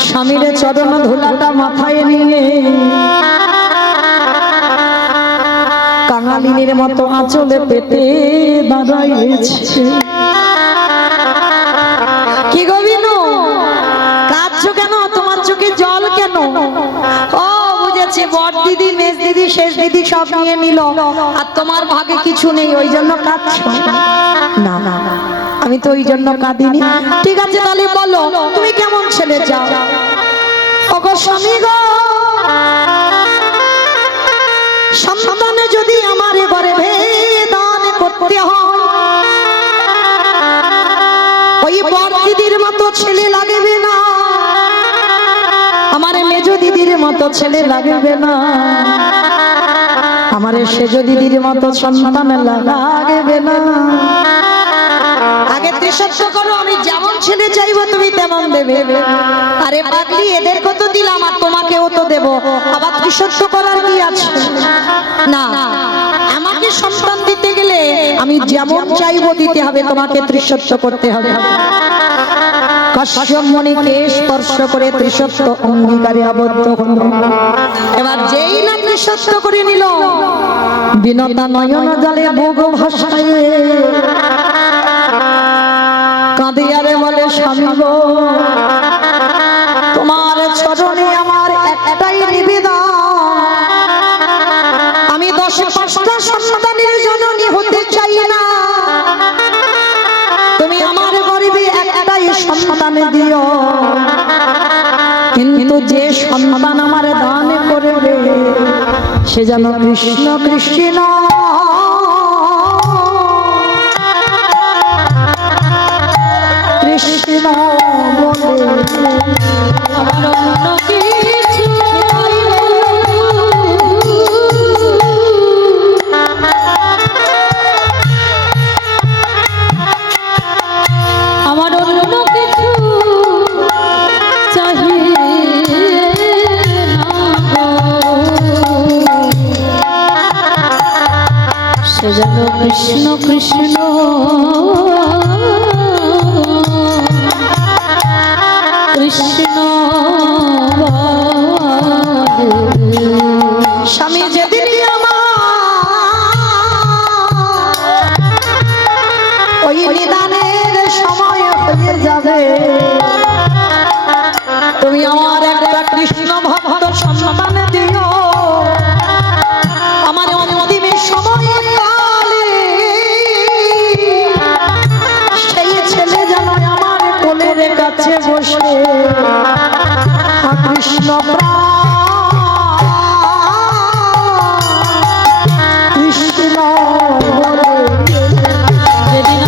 স্বামীর চরণ ধুলাটা মাথায় নিয়ে কাঙালিনীর মতো আঁচলে পেতে দাঁড়াইছে। কি গো বিনু, কাঁদছো কেন? তোমার চোখে জল কেন? ও বুঝেছি, বড় দিদি, মেজ দিদি, শেষ দিদি সব নিয়ে নিল, আর তোমার ভাগে কিছু নেই, ওই জন্য কাঁদছো। না না, আমি তো ওই জন্য কাঁদিনি। ঠিক আছে, তাহলে বলো তুমি কেমন ছেলে চাও? ওগো স্বামী গো, সন্তানে যদি আমার গর্ভে দান করতে হয়, ওই বড় দিদির মতো ছেলে লাগবে না, আমার মেজ দিদির মতো ছেলে লাগবে না, আমার সেজ দিদির মতো সন্তান লাগবে না। আগে ত্রিসত্য করো, আমি যেমন ছেলে চাইবো তুমি তেমন দেবে। আরে পাগলি, এদেরকে তো দিলাম আর তোমাকেও তো দেব, আবার ত্রিসত্য করার কি আছে? না, আমাকে সন্তান দিতে গেলে আমি যেমন চাইবো দিতে হবে, তোমাকে ত্রিসত্য করতে হবে। কশ্যপ মুনিকে স্পর্শ করে ত্রিসত্য অঙ্গীকারে আবদ্ধ হলো। এবার যেই না ত্রিসত্য করে নিল, বিনতা নয়ন জলে বুক ভাসায় কাঁদে আরে বলে, স্বামী গো, তোমার চরণে আমার একটাই নিবেদন, আমি 10-5টা সন্তানের জননী হতে চাই না, তুমি আমার গর্ভে একটাই সন্তান দিও, কিন্তু যে সন্তান আমার দান করবে সে যেন কৃষ্ণ কৃষ্ণ কৃষ্ণ বলে। আমার অন্য কিছু আমার অন্য কিছু চাহিয়ে না গো। সে যেন কৃষ্ণ কৃষ্ণ কৃষ্ণ বলে। স্বামী যেদিন ওই নিদানের সময় হয়ে যাবে, তুমি আমার একটা কৃষ্ণ ভক্ত সন্তান দিও, আমার অন্তিমের সময় কালে সেই ছেলে যেন আমার কোলের কাছে বসে কৃষ্ণ কৃষ্ণ বলে। যেদিন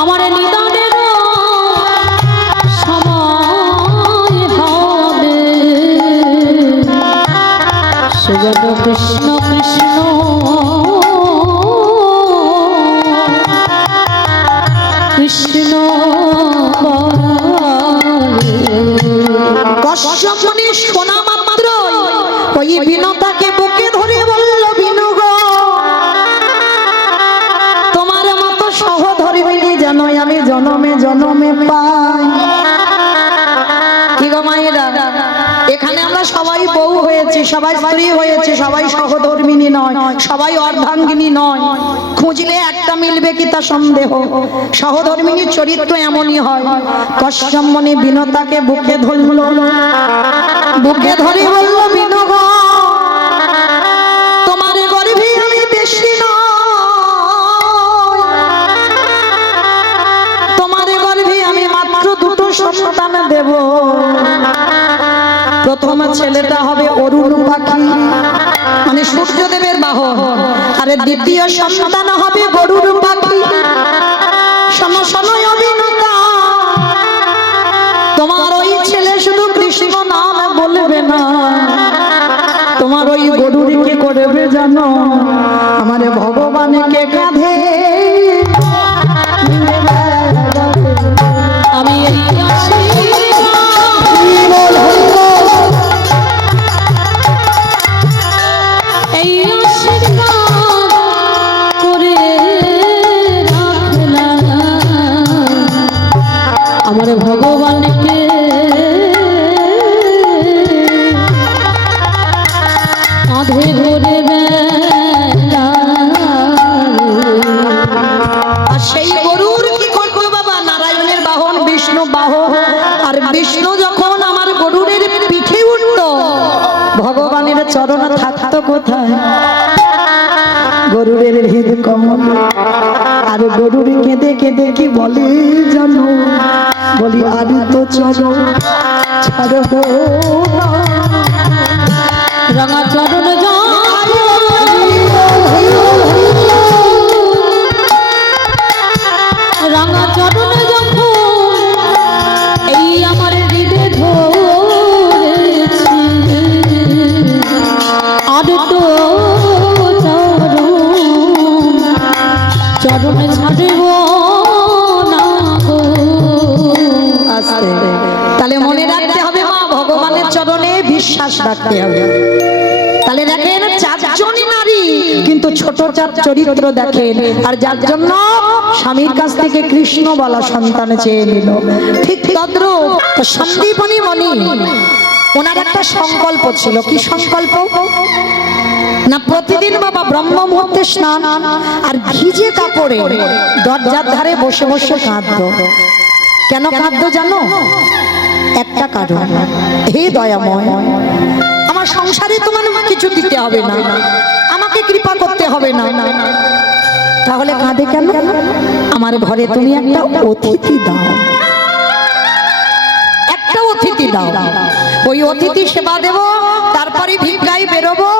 আমার নিদানের সময় হবে, সে যেন কৃষ্ণ কৃষ্ণ কৃষ্ণ কশ্যপ মুনি শোনা মাত্রই ওই বিনতাকে বুকে ধরে বলল, বিনু গো, তোমার মতো সহধর্মিণী যেন আমি জনমে জনমে পাই। কি গো মায়েরা, এখানে আমরা সবাই বউ হয়েছি, সবাই স্ত্রী হয়েছে, সবাই সহধর্মিণী নয়, সবাই অর্ধাঙ্গিনী নয়, খুঁজলে একটা মিলবে কি তা সন্দেহ। সহধর্মিণীর চরিত্র এমনই হয়। কশ্যপ মুনি বিনতাকে বুকে ধরল, বুকে ধরে বলল, বিনু গো, তোমার গর্ভে আমি বেশি নয়, তোমার গর্ভে আমি মাত্র 2টো সন্তান দেব। প্রথম ছেলেটা হবে অরুণ পাখি, মানে সূর্যদেবের বাহন, আর দ্বিতীয় সন্তান হবে গরুর পাখি। শোনো শোনো অবিনতা, তোমার ওই ছেলে শুধু কৃষ্ণ নাম বলবে না, তোমার ওই গরুর কি করবে জানো? আমার ভগবানকে কাঁধে আমি এই এই আশীর্বাদ করে রাখলাম আমার ভগবানকে, কাঁধে ধরে বেলা। আর সেই গরুর কি করবো বাবা? নারায়ণের বাহন বিষ্ণু বাহন, আর বিষ্ণু যখন আমার গরুরের পিঠে উঠতো, ভগবানের চরণ থাকতো কোথায়? গরুরের হৃদ কমল। আর গরুর কেঁদে কেঁদে কি বলে জানো? বলি আমি তো চলো ছাড়বো না, রাঙা চরণ রাঙা চরণ যখন এই আমার হৃদে ধরেছে, আর তো চরণে ছাড়ব না গো। আস্তে। তাহলে মনে রাখতে হবে মা, ভগবানের চরণে বিশ্বাস রাখতে হবে। তাহলে দেখেন চারজনই নারী, কিন্তু ছোট চার চরিত্র দেখেন, আর যার জন্য স্বামীর কাছ থেকে কৃষ্ণ বলা সন্তান চেয়ে নিল। ঠিক তদ্রূপ তো সন্দীপনী মণি, ওনার একটা সংকল্প ছিল। কি সংকল্প? না প্রতিদিন বাবা ব্রহ্ম মুহূর্তে স্নান আর ভিজে কাপড়ে দরজার ধারে বসে বসে কাঁদতো। কেন কাঁদতো জানো? একটা কারণ, হে দয়াময়, আমার সংসারে তোমার কিছু দিতে হবে না, আমাকে কৃপা করতে হবে না। তাহলে কাঁদে কেন? আমার ঘরে তুমি একটা অতিথি দাও, একটা অতিথি দাও, ওই অতিথি সেবা দেব, তারপরে ভিক্ষায় বেরোবো,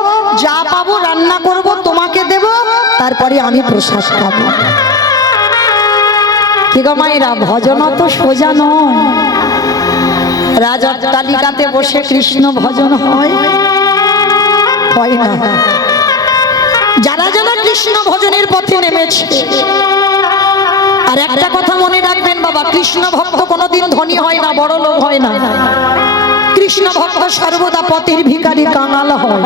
যা পাবো রান্না করব তোমাকে দেব, তারপরে আমি প্রসাদ খাবো। কি গো মায়েরা, ভজন তো সোজা নয়। রাজা তালিকাতে বসে কৃষ্ণ ভজন হয়? হয় না। যারা যারা কৃষ্ণ ভজনের পথে নেমেছে, আর একটা কথা মনে রাখবেন বাবা, কৃষ্ণ ভক্ত কোনোদিন ধনী হয় না, বড় লোক হয় না। কৃষ্ণ ভক্ত সর্বদা পথের ভিখারি, কাঙাল হয়।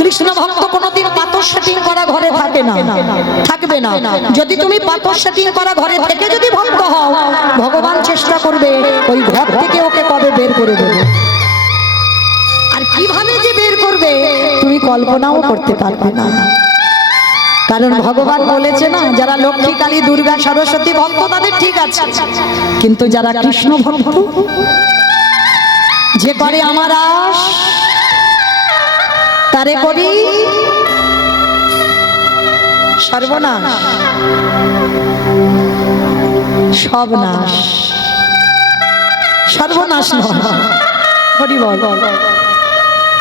কৃষ্ণ ভক্ত কোনোদিন পাথর সেটিং করা ঘরে থাকে না, থাকবে না। যদি তুমি পাথর সেটিং করা ঘরে থেকে যদি ভক্ত হও, ভগবান চেষ্টা করবে ওই ঘর থেকে ওকে কবে বের করে দেবে। আর কিভাবে যে বের করবে তুমি কল্পনাও করতে পারবে না। কারণ ভগবান বলেছে না, যারা লক্ষ্মী, কালী, দুর্গা, সরস্বতী ভক্ত তাদের ঠিক আছে, কিন্তু যারা কৃষ্ণ ভক্ত, যে করে আমার আশ তারে করি সর্বনাশ, সব নাশ। সর্বনাশ নয়, হরি বল।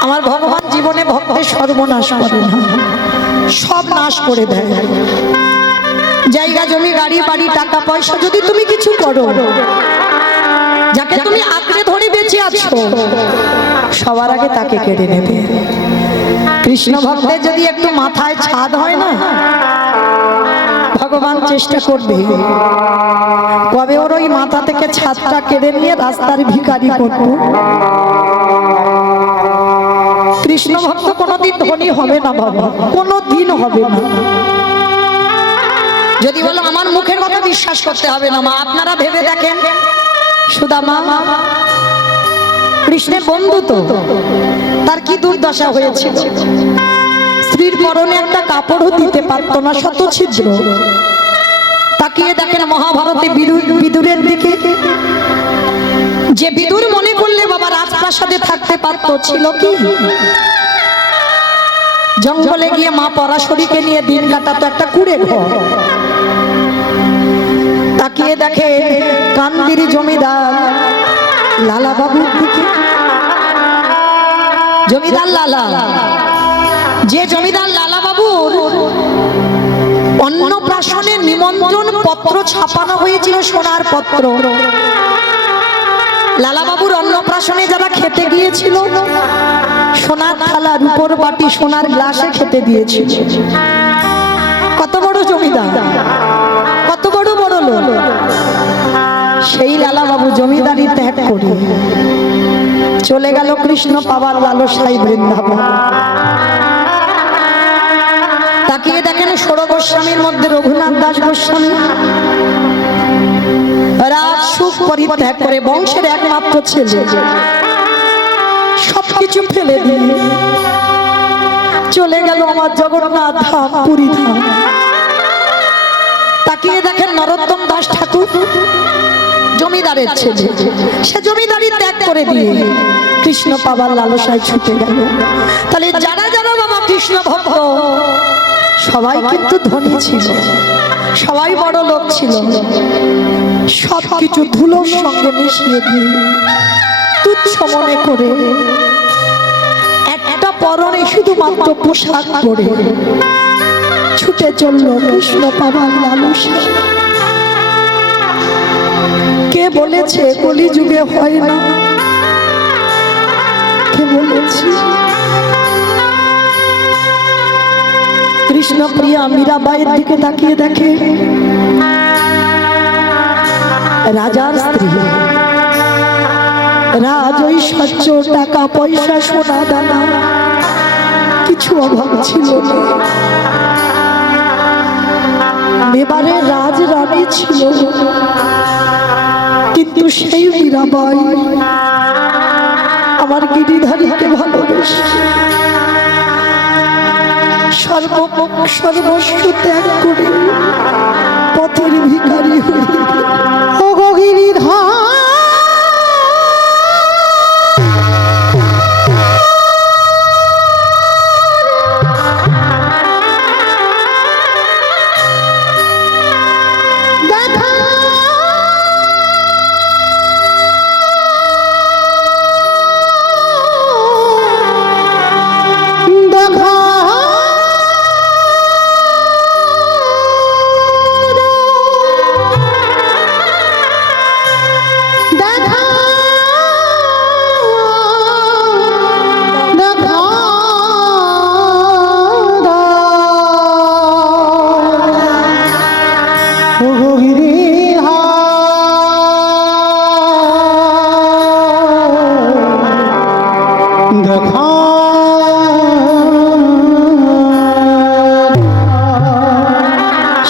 আমার ভগবান জীবনে ভক্তের সর্বনাশ করে না, সব নাশ করে দেয়। জায়গা জমি, গাড়ি বাড়ি, টাকা পয়সা যদি তুমি কিছু করো, যাকে তুমি আঁকড়ে ধরে বেঁচে আছো, সবার আগে তাকে কেড়ে নেবে। কৃষ্ণ ভক্তের যদি একটু মাথায় ছাদ হয় না, ভগবান চেষ্টা করবে কবে ওর ওই মাথা থেকে ছাদটা কেড়ে নিয়ে রাস্তার ভিখারি করব। কৃষ্ণ ভক্ত কোনোদিন ধনী হবে না বাবা, কোনোদিন হবে না। যদি বলো আমার মুখের কথা বিশ্বাস করতে হবে না মা, আপনারা ভেবে দেখেন, সুদামা কৃষ্ণের বন্ধু তো, তার কি দুর্দশা হয়েছিল। স্ত্রীর পরনে একটা কাপড়ও দিতে পারতো না, শত ছিদ্র। তাকিয়ে দেখেন মহাভারতে বিদুরের দিকে, যে বিদুর মনে করলে বাবা রাজপ্রাসাদে থাকতে পারতো, ছিল কি জঙ্গলে গিয়ে মা পরাশরীকে নিয়ে দিন কাটাতো, একটা কুড়ে ঘর। তাকিয়ে দেখে কান্দির জমিদার লালা বাবুর দিকে, জমিদার লালা, যে জমিদার লালা বাবুর অন্নপ্রাশনের নিমন্ত্রণ পত্র ছাপানো হয়েছিল, সোনার পত্র। লালা বাবুর অন্নপ্রাশনে যারা খেতে গিয়েছিল, সোনার থালা, রূপোর বাটি, সোনার গ্লাসে খেতে দিয়েছিল। কত বড় জমিদার, কত বড় বড় লোক। সেই লালা বাবু জমিদারি ত্যাগ করে চলে গেল কৃষ্ণ পাবার লালসায় বৃন্দাবন। তাকিয়ে দেখেন ষোড় গোস্বামীর মধ্যে রঘুনাথ দাস গোস্বামী রাজ সুখ পরিত্যাগ করে, বংশের একমাত্র ছেলে, সবকিছু ফেলে দিয়ে চলে গেল আমার জগন্নাথ ধাম, পুরী ধাম। তাকিয়ে দেখেন নরোত্তম দাস ঠাকুর, জমিদারের ছেলে, সে জমিদারি ত্যাগ করে দিয়ে কৃষ্ণ পাবার লালসায় ছুটে গেল। তাহলে যারা যারা বাবা কৃষ্ণ ভক্ত, সবাই কিন্তু ধনী ছিল, সবাই বড় লোক ছিল। সবকিছু ধুলোর সঙ্গে মিশিয়ে দিয়ে তুচ্ছ মনে করে একটা পরনে শুধুমাত্র পোশাক পরে ছুটে চলল কৃষ্ণ পাবার লালসায়। কে বলেছে কলিযুগে হয় না? কে বলেছে? কৃষ্ণ প্রিয়া মীরাবাইয়ের দিকে তাকিয়ে দেখে রাজার স্ত্রী, রাজ ঐশ্বর্য, টাকা পয়সা, সোনা দানা কিছু অভাব ছিল না। এবারে রাজ রানী ছিল, কিন্তু সেই মীরাবাই আমার গিরিধারীকে ভালোবেসে সর্বস্ব ত্যাগ করে পথের ভিখারি হয়ে ও গো গিরিধার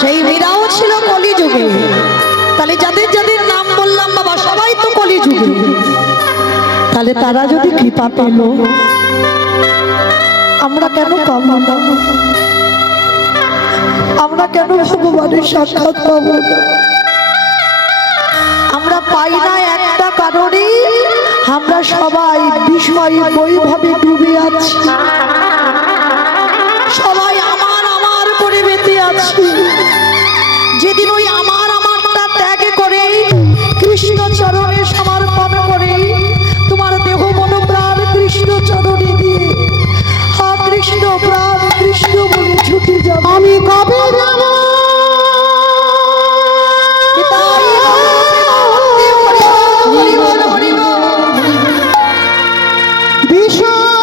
সেই মীরাও ছিল কলিযুগে। তাহলে যাদের যাদের নাম বললাম বাবা সবাই তো কলিযুগে। তাহলে তারা যদি কৃপা পেল, আমরা কেন পাবো না? আমরা কেন ভগবানের সাক্ষাৎ পাবো না? আমরা পাই না একটা কারণে, আমরা সবাই বিষয় বৈভবে ডুবে আছি, সবাই আমার আমার করে বেঁচে আছি। যেদিন ওই আমার আমারটা ত্যাগ করে কৃষ্ণ চরণে সমর্পণ করে তোমার দেহ মন প্রাণ কৃষ্ণ চরণে দিয়ে হা কৃষ্ণ প্রাণ কৃষ্ণ বলে ছুটে যাব, আমি কবে যাব বিষয়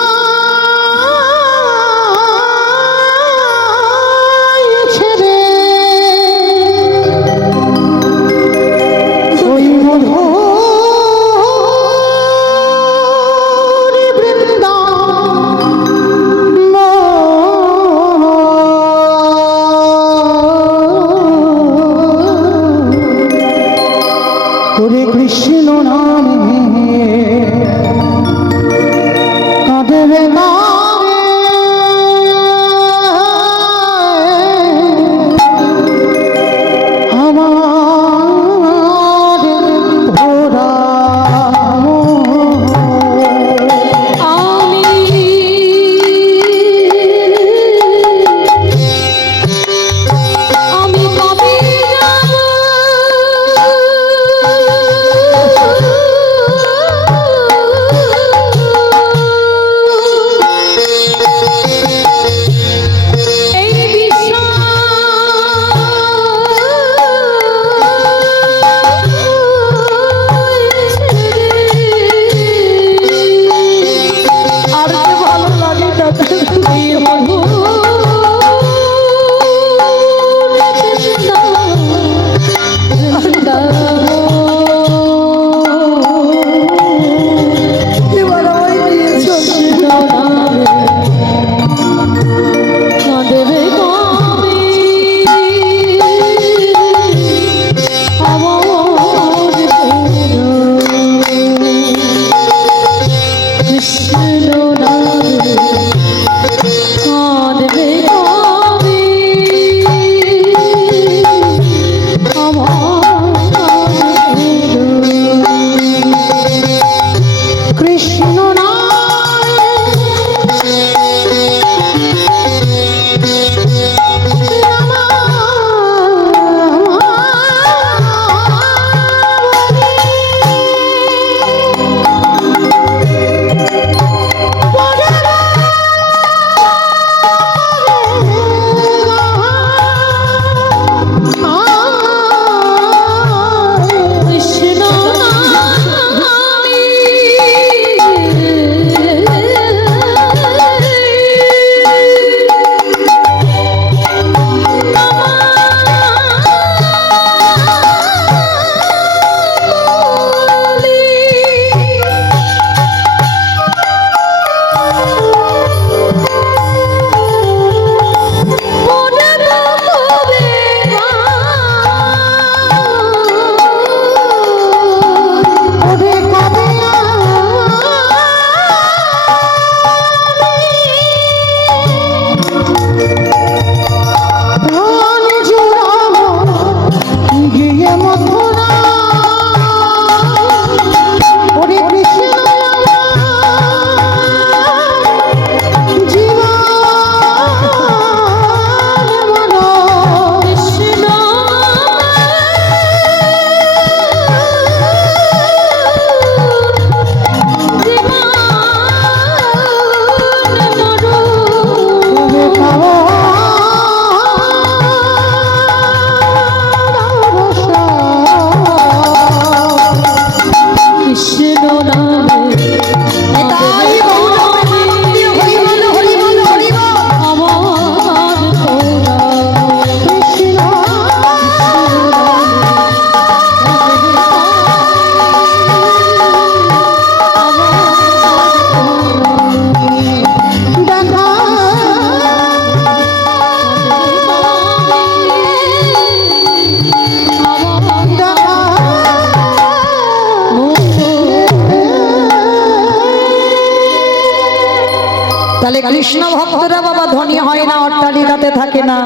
কৃষ্ণ ভক্তরা বাবা ধনী হয় না, অট্টালিকাতে থাকে না।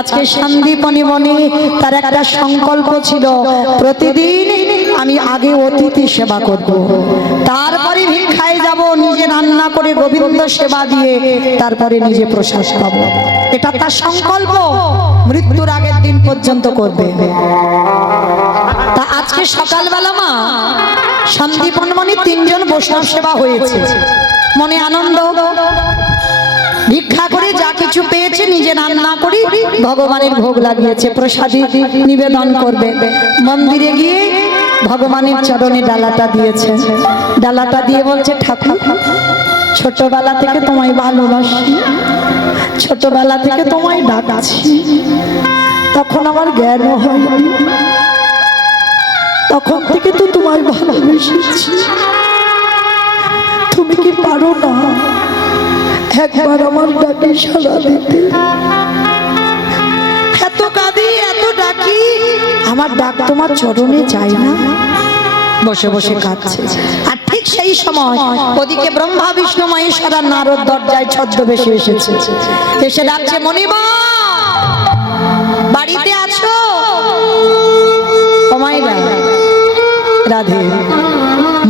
আজকে সন্দীপনী মনে তার একটা সংকল্প ছিল, প্রতিদিন আমি আগে অতিথি সেবা করব, তারপরে ভিক্ষায় যাব, নিজে রান্না করে গোবিন্দ সেবা দিয়ে তারপরে নিজে প্রসাদ পাবো। এটা তার সংকল্প, মৃত্যুর আগের দিন পর্যন্ত করবে। তা আজকে সকালবেলা মা সন্দীপন মনে 3 জন বৈষ্ণব সেবা হয়েছে, মনে আনন্দ, ভিক্ষা করে যা কিছু পেয়েছে নিজে রান্না করে ভগবানের ভোগ লাগিয়েছে, প্রসাদী নিবেদন করবে। মন্দিরে গিয়ে ভগবানের চরণে ডালাটা দিয়েছে, ডালাটা দিয়ে বলছে, ঠাকুর ছোটবেলা থেকে তোমায় ভালোবাসি, ছোটবেলা থেকে তোমায় ডাকছি, তখন আমার জ্ঞান হয়নি, তখন থেকে তো তোমায় ভালোবেসেছি, তুমি কি পারো না একবার আমার ডাকে সাড়া দিতে? এত কাঁদি এত ডাকি, আমার ডাক তোমার চরণে যায় না। বসে বসে কাঁদছে। আর ঠিক সেই সময় ওদিকে ব্রহ্মা বিষ্ণু মহেশ্বর আর নারদ দরজায় ছদ্মবেশে এসেছে, এসে ডাকছে, মণিমা বাড়িতে আছো? কমাইরা রাধে,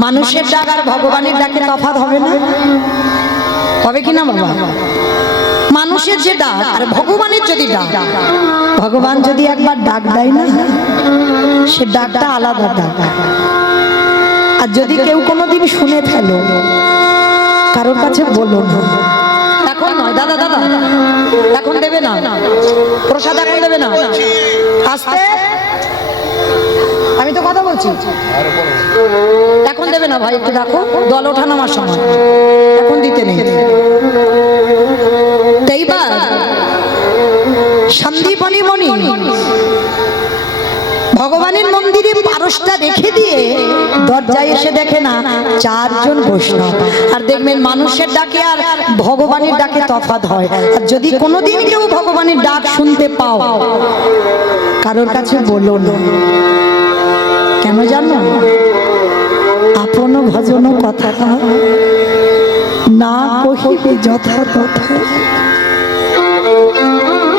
মানুষের ডাক আর ভগবানের ডাকে তফাৎ হবে না? হবে কি না বাবা? মানুষের যে ডাক আর ভগবানের যদি ডাক, ভগবান যদি একবার ডাক দেয় না, সে ডাকটা আলাদা ডাক। আর যদি কেউ কোনোদিন শুনে ফেলো, কারোর কাছে বলো না, এখন নয় দাদা, দাদা এখন দেবে না প্রসাদ, এখন দেবে না, আস্তে, আমি তো কথা বলছি, এখন দেবে না ভাই, একটু রাখো, দল ওঠানামার সময়, এখন দিতে নেই। এইবার সন্দীপনী মণি ভগবানের মন্দিরে পারসটা রেখে দিয়ে দরজায় এসে দেখে না 4 জন বৈষ্ণব। আর দেখবেন মানুষের ডাকে আর ভগবানের ডাকে তফাৎ হয়। আর যদি কোনোদিন কেউ ভগবানের ডাক শুনতে পাও, কারোর কাছে বলো না, কেন জানো? আপন ভজন কথা না কহিবে যথা তথা,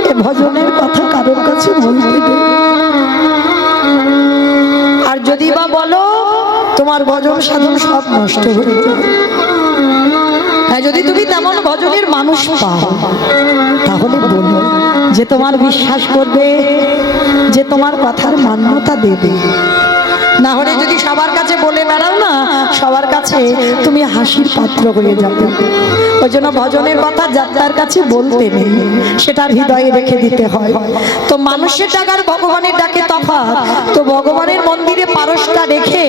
এ ভজনের কথা কারোর কাছে বলতে নেই। আর যদি বা বলো, তোমার ভজন সাধন সব নষ্ট হয়ে যাবে। হ্যাঁ, যদি তুমি তেমন ভজনের মানুষ পাও, তাহলে বলো, যে তোমার বিশ্বাস করবে, যে তোমার কথার মান্যতা দেবে। না হলে যদি সবার কাছে বলে বেড়াও না, সবার কাছে তুমি হাসির পাত্র হয়ে যাবে। ওই জন্য ভজনের কথা যাত্রার কাছে বলতে নেই, সেটা হৃদয়ে রেখে দিতে হয়। তো মানুষের ডাক আর ভগবানের ডাকে তফাৎ। তো ভগবানের মন্দিরে পারসটা রেখে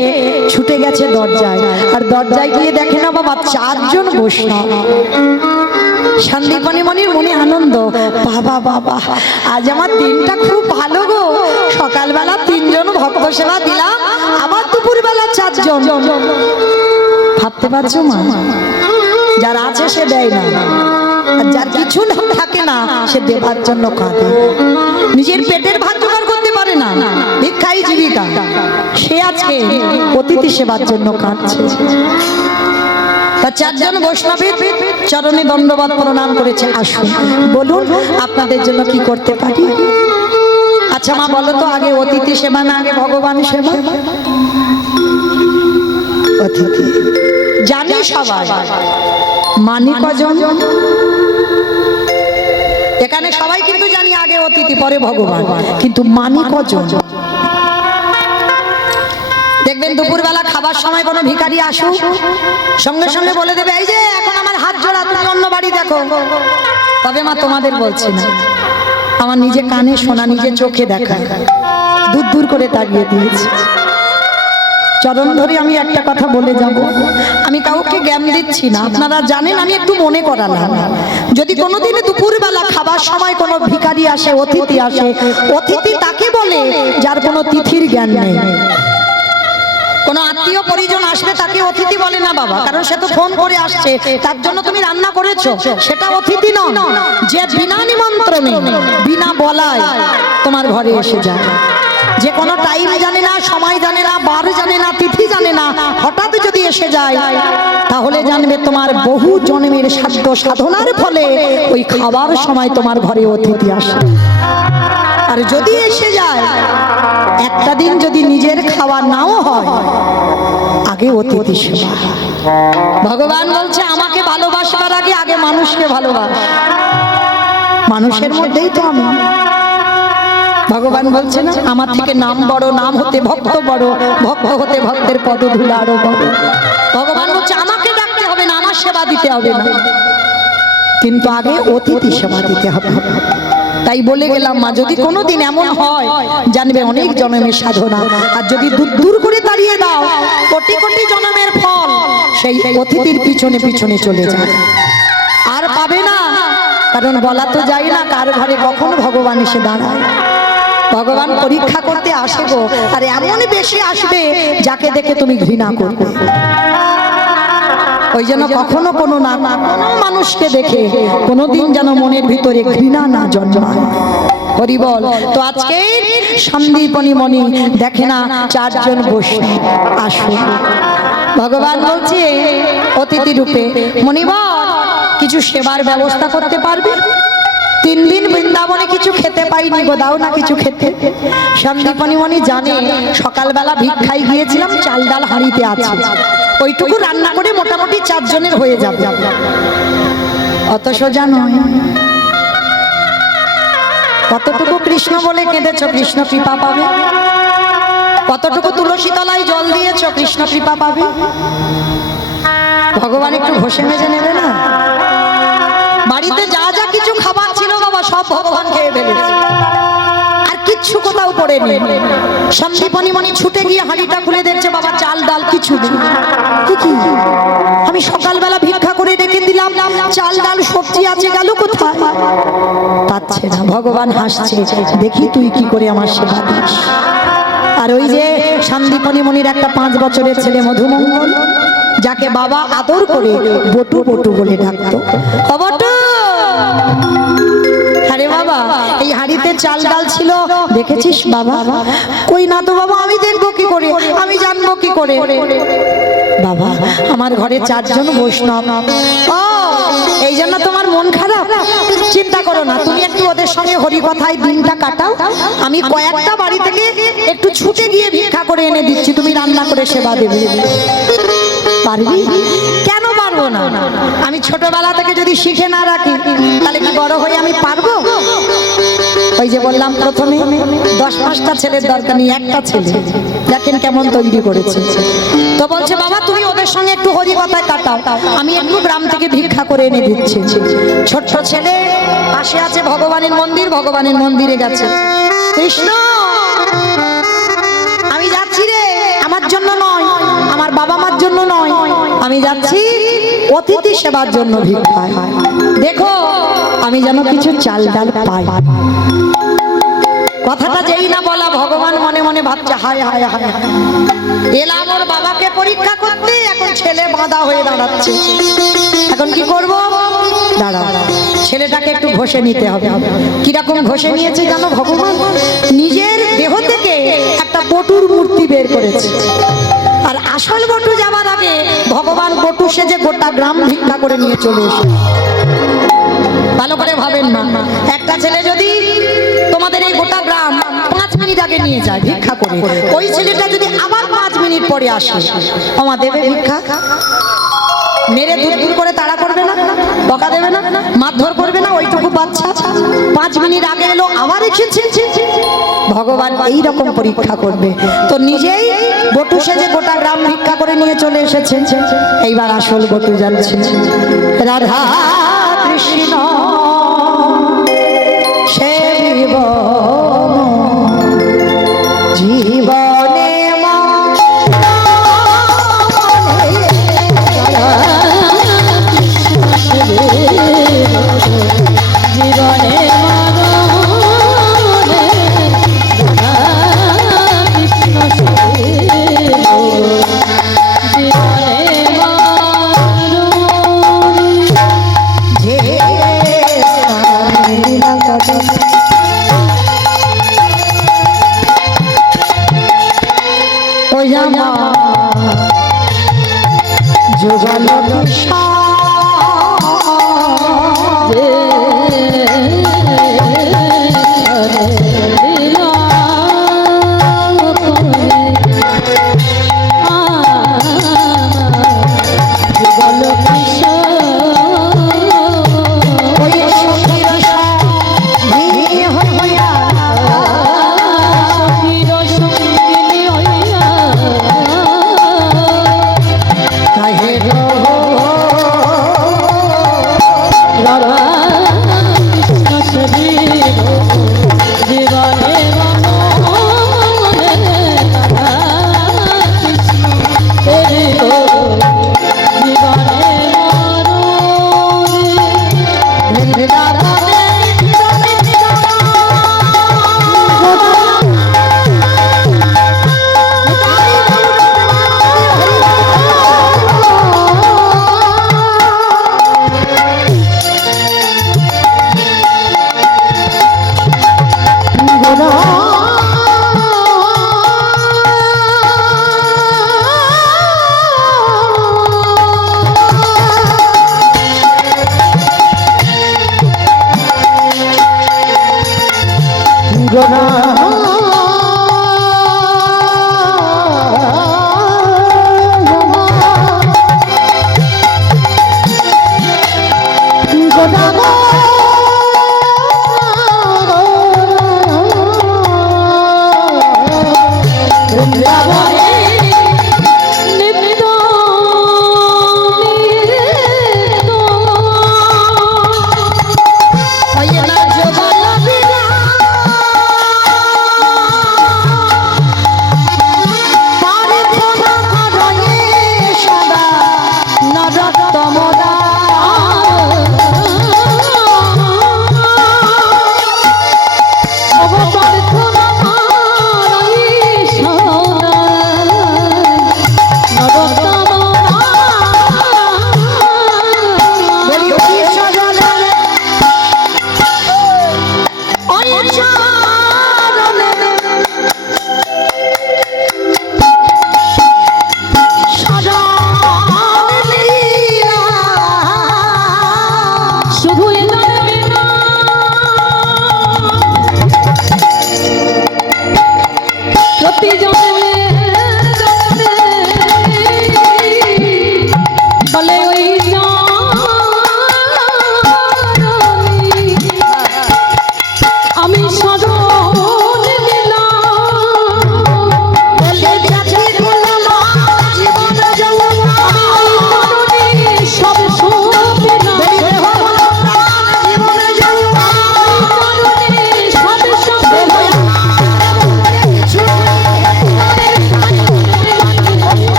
ছুটে গেছে দরজায়, আর দরজায় গিয়ে দেখে না বাবা 4 জন বৈষ্ণব। সন্দীপনী মনির মনে আনন্দ, বাবা বাবা আজ আমার দিনটা খুব ভালো গো, সকালবেলা 3 জন ভক্ত সেবা দিলাম, আবার দুপুরবেলা 4 জন। ভাবতে পারছো মা? যার আছে সে দেয় না, আর যার কিছু না থাকে না সে দেবার জন্য কাঁদে। নিজের পেটের ভাত জোগাড় করতে পারে না, ভিক্ষাই জীবিকা, সে আজকে অতিথি সেবার জন্য কাঁদছে। তা 4 জন বৈষ্ণবের চরণে দণ্ডবত প্রণাম করেছে। আসুন বলুন আপনাদের জন্য কি করতে পারি? আচ্ছা মা বলো তো, আগে অতিথি সেবা না আগে ভগবান সেবা? অতিথি জানি সবাই, মানি কজন? এখানে সবাই কিন্তু জানি আগে অতিথি পরে ভগবান, কিন্তু মানি কজন? দেখবেন দুপুরবেলা খাবার সময় কোনো ভিখারি আসুক, সঙ্গে সঙ্গে বলে দেবে, এই যে এখন আমার হাত জোড়া, তুমি অন্য বাড়ি দেখো। তবে মা তোমাদের বলছি না, আমার নিজে কানে শোনা, নিজে চোখে দেখা, দূর দূর করে তাড়িয়ে দিয়েছি। চরণ ধরে আমি একটা কথা বলে যাব, আমি কাউকে জ্ঞান দিচ্ছি না, আপনারা জানেন, আমি একটু মনে করালাম। যদি কোনোদিন দুপুরবেলা খাবার সময় কোনো ভিখারি আসে, অতিথি আসে, অতিথি তাকে বলে যার কোনো তিথির জ্ঞান নেই। কোনো আত্মীয় পরিজন আসবে তাকে অতিথি বলে না বাবা, কারণ সে তো ফোন করে আসছে, তার জন্য তুমি রান্না করেছো, সেটা অতিথি নয়। যে বিনা নিমন্ত্রণে বিনা বলায় তোমার ঘরে এসে যায়, যে কোনো টাইম জানে না, সময় জানে না, বার জানে না, তিথি জানে না, হঠাৎ যদি এসে যায় তাহলে জানবে তোমার বহু জন্মের সাধ্য সাধনার ফলে ওই খাবার সময় তোমার ঘরে অতিথি আসে। আর যদি এসে যায় একটা দিন যদি নিজের খাওয়া নাও হয়, আগে অতিথি সেবা। ভগবান বলছে আমাকে ভালোবাসবার আগে আগে মানুষকে ভালোবাস। মানুষের মধ্যেই তো আমি। ভগবান বলছে না আমার থেকে নাম বড়, নাম হতে ভক্ত বড়, ভক্ত হতে ভক্তের পদধূলা আরো বড়। ভগবান বলছে আমাকে ডাকতে হবে না, আমার সেবা দিতে হবে না, কিন্তু আগে অতিথি সেবা দিতে হবে। তাই বলে গেলাম মা, যদি কোনোদিন এমন হয় জানবে অনেক জন্মের সাধনা, আর যদি দূর দূর করে তাড়িয়ে দাও কোটি কোটি জন্মের ফল সেই অতিথির পিছনে পিছনে চলে যায়, আর পাবে না। কারণ বলা তো যায় না কার ঘরে কখন ভগবান এসে দাঁড়ায়। ভগবান পরীক্ষা করতে আসে গো, আর এমন বেশি আসবে যাকে দেখে তুমি ঘৃণা করবে। ওই জন্য কখনো কোনো না কোনো মানুষকে দেখে কোনোদিন যেন মনের ভিতরে ঘৃণা না জন্মায়। হরি বল। তো আজকে সন্দীপনী মণি দেখে না চারজন বসে আসুন। ভগবান বলছে অতিথি রূপে মণিবর কিছু সেবার ব্যবস্থা করতে পারবে? 3 দিন বৃন্দাবনে কিছু খেতে পাইনি গো, দাও না কিছু খেতে। সন্দীপনী মণি জানে সকালবেলা ভিক্ষায় গিয়েছিলাম, চাল ডাল হাঁড়িতে আছে, ওইটুকু রান্না করে মোটামুটি 4 জনের হয়ে যাবে। অত সোজা নয়। কতটুকু কৃষ্ণ বলে কেঁদেছ, কৃষ্ণ কৃপা পাবে। কতটুকু তুলসী তলায় জল দিয়েছ, কৃষ্ণ কৃপা পাবে। ভগবান একটু ঘষে মেজে নেবে না? বাড়িতে যা যা কিছু খাবার ছিল বাবা সব ভগবান খেয়ে ফেলেছে, আর কিচ্ছু কোথাও পড়েনি। সন্দীপনী মণি ছুটে গিয়ে হাঁড়িটা খুলে দেখছে বাবা চাল ডাল কিছু নেই। কি আমি সকালবেলা ভিক্ষা করে রেখে দিলাম, চাল ডাল সবজি আছে, গেল কোথায়? পাচ্ছে না। ভগবান হাসছে, দেখি তুই কি করে আমার সেবা দিস। আর ওই যে সন্দীপনী মণির একটা 5 বছরের ছেলে মধুমঙ্গল, যাকে বাবা আদর করে বটু বটু বলে ডাকতো, বটু। আরে বাবা এই হাঁড়িতে চাল ডাল ছিল দেখেছিস বাবা? কই না তো বাবা, আমি দেখবো কি করে, আমি জানবো কি করে? বাবা আমার ঘরে 4 জন বৈষ্ণব। ও এই জন্য তোমার মন খারাপ? চিন্তা করো না, তুমি একটু ওদের সঙ্গে হরি কথায় দিনটা কাটাও। আমি কয়েকটা বাড়ি থেকে একটু ছুটে গিয়ে ভিক্ষা করে এনে দিচ্ছি, তুমি রান্না করে সেবা দেবে। পারবি? কেন পারবো না? আমি ছোটবেলা থেকে যদি শিখে না রাখি তাহলে কি বড় হয়ে আমি পারবো? ওই যে বললাম প্রথমে 10-5টা ছেলের দরকার নেই, একটা ছেলে দেখেন কেমন তৈরি করেছে। তো বলছে বাবা তুমি ওদের সঙ্গে একটু হরি কথায় কাটাও, আমি একটু গ্রাম থেকে ভিক্ষা করে এনে দিচ্ছি। ছোট্ট ছেলে পাশে আছে ভগবানের মন্দির, ভগবানের মন্দিরে গেছে, কৃষ্ণ আমি যাচ্ছি রে, আমার জন্য নয়, আমার বাবা মার জন্য নয়, আমি যাচ্ছি অতিথি সেবার জন্য ভিক্ষায়। দেখো আমি যেন কিছু চাল ডাল পাই। কথাটা যেই না বলা ভগবান মনে মনে ভাবছে হায় হায় হায়, এলাম ওর বাবাকে পরীক্ষা করতে, এখন ছেলে বাঁধা হয়ে দাঁড়াচ্ছে, এখন কি করব? দাঁড়াও, ছেলেটাকে একটু ঘষে নিতে হবে। কিরকম ঘষে নিয়েছে জানো? ভগবান নিজের দেহ থেকে একটা বটুর মূর্তি বের করেছে, আর আসল বটু যাবার আগে ভগবান বটু সেজে গোটা গ্রাম ভিক্ষা করে নিয়ে চলে এসে। ভালো করে ভাবেন মা, একটা ছেলে যদি তোমাদের এই গোটা গ্রাম 5 মিনিট আগে নিয়ে যায় ভিক্ষা করে, ওই ছেলেটা যদি আবার 5 মিনিট পরে আসে, আমার দেবে ভিক্ষা? মেরে দূর দূর করে তাড়া করবে না? বকা দেবে না? মারধর করবে না? ওইটুকু বাচ্চা 5 মিনিট আগে এলো আবার এসেছে। ভগবান এই রকম পরীক্ষা করবে। তো নিজেই বটু সেজে গোটা গ্রাম ভিক্ষা করে নিয়ে চলে এসেছে। এইবার আসল বটু যাচ্ছে, রাধা কৃষ্ণ সেবিব জীবনে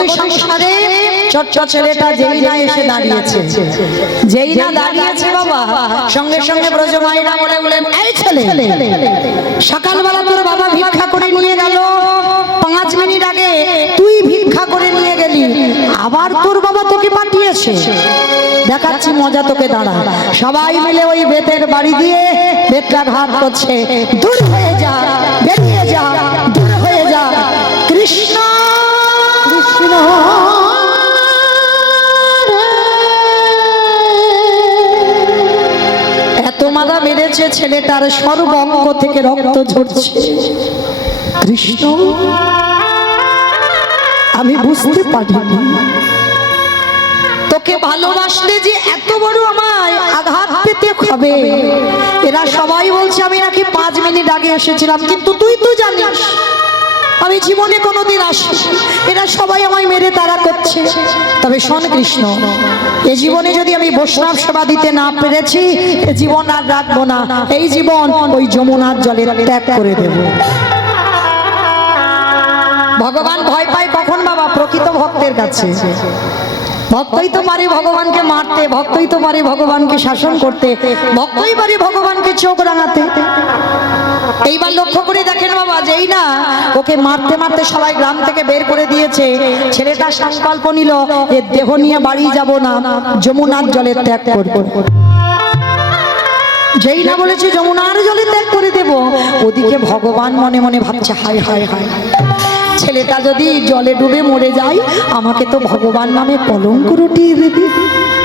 জগতের সংসারে ছোট্ট ছেলেটা যেই না এসে দাঁড়িয়েছে, যেই না দাঁড়িয়েছে বাবা, সঙ্গে সঙ্গে ব্রজমাইরা বলে বলেন, এই ছেলে, সকালবেলা তোর বাবা ভিক্ষা করে নিয়ে গেল, 5 মিনিট আগে তুই ভিক্ষা করে নিয়ে গেলি, আবার তোর বাবা তোকে পাঠিয়েছে, দেখাচ্ছি মজা তোকে, দাঁড়া। সবাই মিলে ওই বেতের বাড়ি দিয়ে বেতটা ঘাত করছে, দূর হয়ে যা, বেরিয়ে যা, দূর হয়ে যা, কৃষ্ণ কৃষ্ণ। এত মাথা মেরেছে ছেলেটার সর্বঙ্গ থেকে রক্ত ঝরছে। কৃষ্ণ, আমি বুঝতে পারিনি তোকে ভালোবাসলে যে এত বড় আমায় আঘাত পেতে হবে। এরা সবাই বলছে আমি নাকি 5 মিনিট আগে এসেছিলাম, কিন্তু তুই তো জানিস আমি জীবনে কোনোদিন আসি, এরা সবাই আমায় মেরে তাড়া করছে। তবে শোন কৃষ্ণ, এ জীবনে যদি আমি বৈষ্ণব সেবা দিতে না পেরেছি, এ জীবন আর রাখবো না, এই জীবন ওই যমুনার জলে ত্যাগ করে দেব। ভগবান ভয় পায় কখন বাবা? প্রকৃত ভক্তের কাছে। ভক্তই তো পারে ভগবানকে মারতে, ভক্তই তো পারে ভগবানকে শাসন করতে, ভক্তই পারে ভগবানকে চোখ রাঙাতে। এইবার লক্ষ্য করে দেখেন বাবা, যেই না ওকে মারতে মারতে সবাই গ্রাম থেকে বের করে দিয়েছে, ছেলেটা সংকল্প নিল এর দেহ নিয়ে বাড়ি যাব না, যমুনার জলে ত্যাগ করব। যেই না বলেছে যমুনার জলে ত্যাগ করে দেব, ওদিকে ভগবান মনে মনে ভাবছে, হায় হায় হায়, ছেলেটা যদি জলে ডুবে মরে যায় আমাকে তো ভগবান নামে কলঙ্ক রটিয়ে দেবে।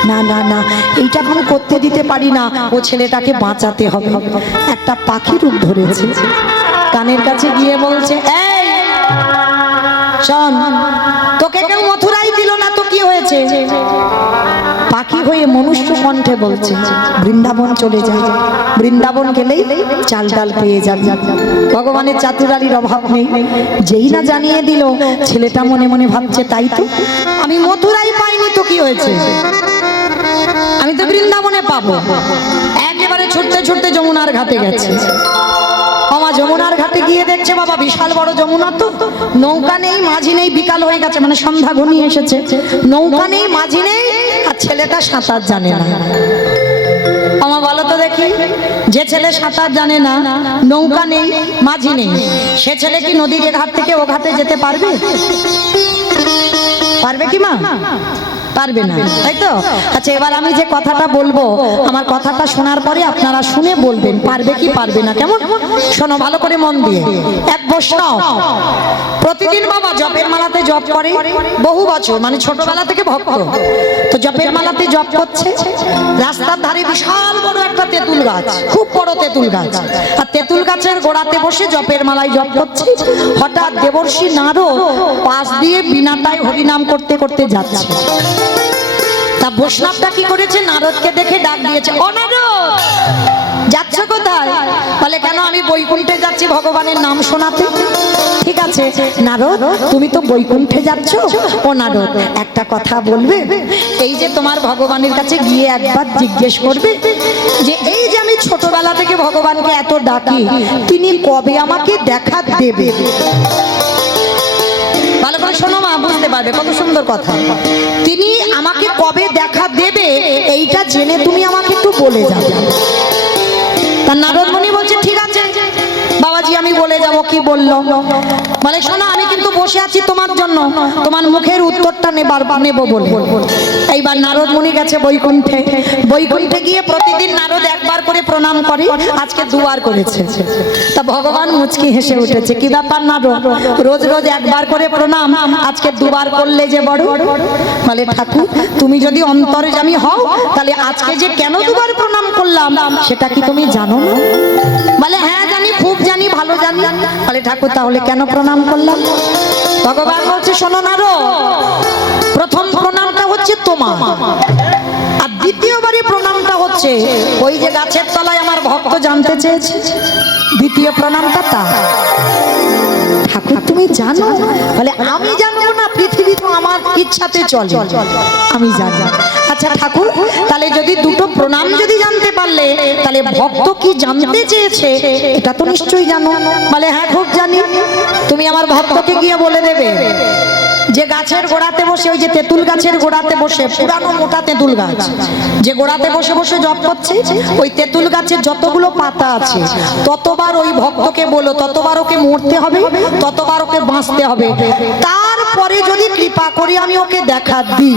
না না না, এইটা আমি করতে দিতে পারি না, ও ছেলেটাকে বাঁচাতে হবে। একটা পাখি রূপ ধরেছে, কানের কাছে গিয়ে বলছে, এই শোন, তোকে কেউ মথুরাই দিল না তো কি হয়েছে? পাখি হয়ে মনুষ্য কণ্ঠে বলছে, বৃন্দাবন চলে যায়, বৃন্দাবন গেলেই চাল ডাল পেয়ে যাবে, ভগবানের চাতুরালির অভাব নেই। যেই না জানিয়ে দিল, ছেলেটা মনে মনে ভাবছে, তাই তো, আমি মথুরাই পাইনি তো কি হয়েছে, আমি তো বৃন্দাবনে পাবো। একেবারে ছুটতে ছুটতে যমুনার ঘাটে গেছে। আমার যমুনার ঘাটে গিয়ে দেখছে বাবা বিশাল বড় যমুনা, তো নৌকা নেই, মাঝি নেই, বিকাল হয়ে গেছে, মানে সন্ধ্যা ঘনিয়ে এসেছে, নৌকা নেই, মাঝি নেই, আর ছেলেটা সাঁতার জানে না। আমার বলো তো দেখি, যে ছেলে সাঁতার জানে না, নৌকা নেই, মাঝি নেই, সে ছেলে কি নদীর এ ঘাট থেকে ও ঘাটে যেতে পারবে? পারবে কি মা? পারবে না, তাই তো? আচ্ছা, এবার আমি যে কথাটা বলবো, আমার কথাটা শোনার পরে আপনারা শুনে বলবেন পারবে কি পারবে না, কেমন? শোনো ভালো করে মন দিয়ে। এক বৈষ্ণব প্রতিদিন বাবা জপের মালাতে জপ করে, বহু বছর, মানে ছোটবেলা থেকে ভক্ত, তো জপের মালাতে জপ করছে। রাস্তার ধারে বিশাল বড় একটা তেঁতুল গাছ, খুব বড় তেঁতুল গাছ, আর তেঁতুল গাছের গোড়াতে বসে জপের মালায় জপ করছে। হঠাৎ দেবর্ষি নারদ পাশ দিয়ে বিনাটায় হরিনাম করতে করতে যাচ্ছে। তা বৈষ্ণবটা কি করেছে, নারদকে দেখে ডাক দিয়েছে, ও নারদ, যাচ্ছ কোথায়? বলে, কেন, আমি বৈকুণ্ঠে যাচ্ছি ভগবানের নাম শোনাতে। ঠিক আছে নারদ, তুমি তো বৈকুণ্ঠে যাচ্ছ, ও নারদ একটা কথা বলবে, এই যে তোমার ভগবানের কাছে গিয়ে একবার জিজ্ঞেস করবে যে এই যে আমি ছোটবেলা থেকে ভগবানকে এত ডাকি, তিনি কবে আমাকে দেখা দেবে? ভালো করে শোনো মা, বুঝতে পারবে কত সুন্দর কথা। তিনি আমাকে কবে দেখা দেবে এইটা জেনে তুমি আমাকে একটু বলে যাবে। তার নারদ মুনি বলছে, ঠিক আছে বাবাজি, আমি বলে যাব। কি বললো? বলে, শোনো, আমি কিন্তু বসে আছি তোমার জন্য, তোমার মুখের উত্তরটা নেব বলে। এইবার নারদ মুনি গেছে বৈকুণ্ঠে। বৈকুণ্ঠে গিয়ে প্রতিদিন নারদ একবার করে প্রণাম করে, আজকে 2 বার করেছে। তা ভগবান মুচকি হেসে উঠেছে, কি ব্যাপার নারদ, রোজ রোজ একবার করে প্রণাম, আজকে 2 বার করলে যে বড়? বলে, ঠাকুর তুমি যদি অন্তর্যামী হও, তাহলে আজকে যে কেন 2 বার প্রণাম করলাম সেটা কি তুমি জানো না? বলে, হ্যাঁ জানি, খুব জানি, ভালো জানি। বলে, ঠাকুর তাহলে কেন প্রণাম করলাম? ভগবান বলছে, শোনো নারদ, প্রথম প্রণামটা হচ্ছে তোমার, আর দ্বিতীয়বারে প্রণামটা হচ্ছে ওই যে গাছের তলায় আমার ভক্ত জানতে চেয়েছে, দ্বিতীয় প্রণামটা তার। ঠাকুর তুমি জানো? বলে, আমি জানবো না, পৃথিবী তো আমার ইচ্ছাতে চলে, আমি জানি। আচ্ছা ঠাকুর, তাহলে যদি 2টো প্রণাম যদি জানতে পারলে, তাহলে ভক্ত কি জানতে চেয়েছে এটা তো নিশ্চয়ই জানো। বলে, হ্যাঁ খুব জানি। তুমি আমার ভক্তকে গিয়ে বলে দেবে যে গাছের গোড়াতে বসে, ওই যে তেঁতুল গাছের গোড়াতে বসে, পুরানো মোটা তেঁতুল গাছ, যে গোড়াতে বসে বসে জপ করছে, ওই তেঁতুল গাছের যতগুলো পাতা আছে ততবার ওই ভক্তকে বলো, ততবার ওকে মরতে হবে, ততবার ওকে বাঁচতে হবে, তারপরে যদি কৃপা করি আমি ওকে দেখা দিই।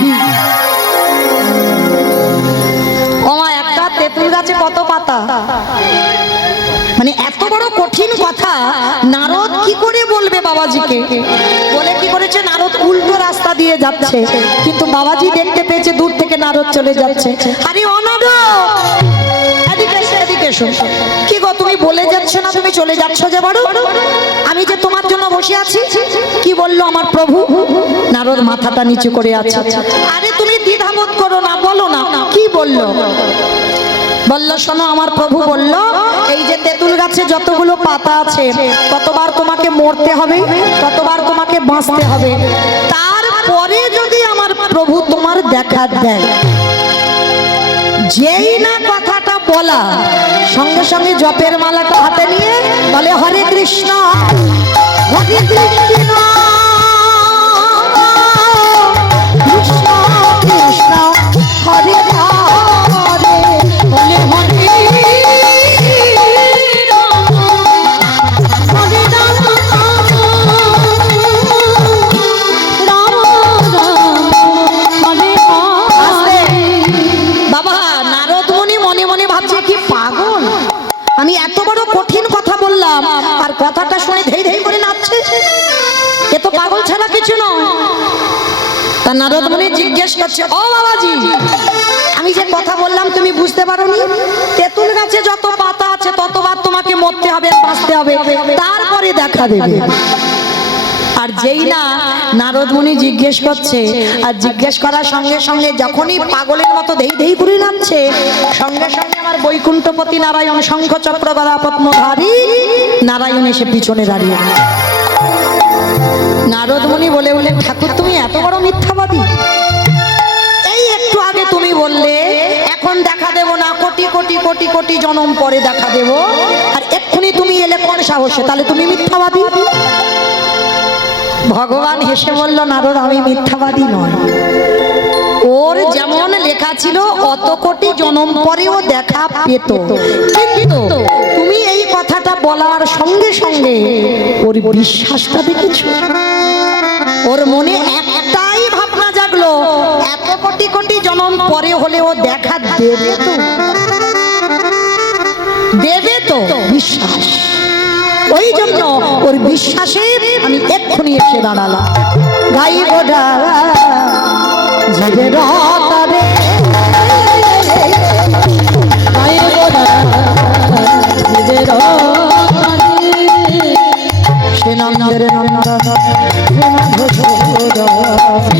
ওমা, একটা তেঁতুল গাছে কত পাতা, মানে এত বড় কঠিন কথা নারদ কি করে বলবে বাবাজিকে? বলে কি করেছে, নারদ উল্টো রাস্তা দিয়ে যাচ্ছে, কিন্তু বাবাজি দেখতে পেয়েছে দূর থেকে নারদ চলে যাচ্ছে। আরে অনাদ, এদিকে এসো, এদিকে এসো। কি গো, তুমি বলে যাচ্ছ না তুমি চলে যাচ্ছ যে? বড় আমি যে তোমার জন্য বসে আছি। কি বললো আমার প্রভু? নারদ মাথাটা নিচু করে আছে। আরে তুমি দ্বিধাবোধ করো না, বলো না কি বললো। বলল, শোনো, আমার প্রভু বলল এই যে তেঁতুল গাছে যতগুলো পাতা আছে ততবার তোমাকে মরতে হবে, ততবার তোমাকে বাঁচতে হবে, তারপরে যদি আমার প্রভু তোমার দেখা দেয়। যেই না কথাটা বলা, সঙ্গে সঙ্গে জপের মালাটা হাতে নিয়ে বলে, হরে কৃষ্ণ হরে কৃষ্ণ কৃষ্ণ কৃষ্ণ হরে হরে, বলে হরে আমি এত বড় কঠিন কথা বললাম আর কথাটা শুনে ধেই ধেই করে নাচছে, এ তো পাগল ছাড়া কিছু নয়। তা নারদ মুনি জিজ্ঞেস করছে, ও বাবাজি, আমি যে কথা বললাম তুমি বুঝতে পারোনি? তেঁতুল গাছে যত পাতা আছে ততবার তোমাকে মরতে হবে, বাঁচতে হবে, তারপরে দেখা দেবে। আর যেই না নারদ মুনি জিজ্ঞেস করছে, আর জিজ্ঞেস করার সঙ্গে সঙ্গে যখনই পাগলের মতো ধেই ধেই করে নামছে, সঙ্গে সঙ্গে আমার বৈকুণ্ঠপতি নারায়ণ শঙ্খ চক্র গদা পদ্মধারী নারায়ণ এসে পিছনে দাঁড়িয়ে। নারদ মুনি বলে বলে, ঠাকুর তুমি এত বড় মিথ্যাবাদী। এই একটু আগে তুমি বললে এখন দেখা দেব না, কোটি কোটি কোটি কোটি জন্ম পরে দেখা দেব, আর এক্ষুনি তুমি এলে কোন সাহসে? তাহলে তুমি মিথ্যাবাদী। ভগবান হেসে বলল, নারদ আমি মিথ্যাবাদী নয়, ওর যেমন লেখা ছিল অত কোটি জন্ম পরেও দেখা পেত, কিন্তু তুমি এই কথাটা বলার সঙ্গে সঙ্গে ওর বিশ্বাসটা দেখেছ, ওর মনে একটাই ভাবনা জাগলো, এত কোটি কোটি জন্ম পরে হলেও দেখা দেবে তো, দেবে তো বিশ্বাস। ওই জন্য ওর বিশ্বাসে আমি এক্ষুনি এসে দাঁড়ালাম। গাই গোডা জীবের তারে, গাই গোডা জীবের সে নন্দের নন্দন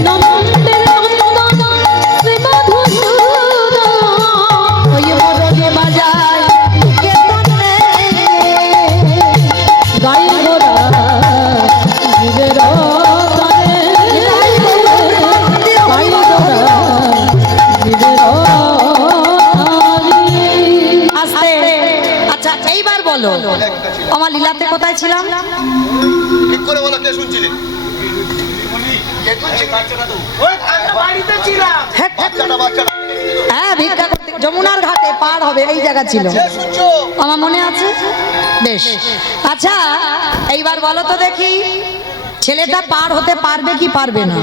নন্দের নন্দন ওই মরণে বাজায় গাই গোড়া জীবের তারে, গাই গোড়া জীবের আস্তে। আচ্ছা এইবার বলো, আমার লীলাতে কোথায় ছিলাম? ঠিক করে বলো, কে শুনছিলেন? হ্যাঁ, ভিক্ষা করতে যমুনার ঘাটে পার হবে এই জায়গা ছিল, আমার মনে আছে বেশ। আচ্ছা এইবার বলো তো দেখি, ছেলেটা পার হতে পারবে কি পারবে না?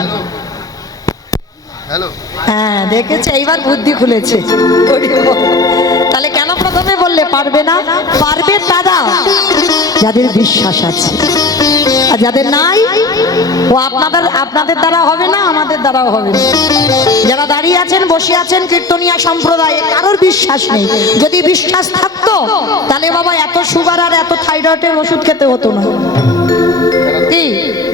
হ্যালো, হ্যাঁ দেখেছে, এইবার বুদ্ধি খুলেছে। তাহলে কেন প্রথমে বললে পারবে না? পারবে তারা যাদের বিশ্বাস আছে, আর যাদের নাই ও আপনাদের দ্বারা হবে না, আমাদের দ্বারাও হবে না। যারা দাঁড়িয়ে আছেন, বসে আছেন, কীর্তনিয়া সম্প্রদায়ে কারোর বিশ্বাস নেই। যদি বিশ্বাস থাকতো তাহলে বাবা এত সুগার আর এত থাইরয়েডের ওষুধ খেতে হতো না। কি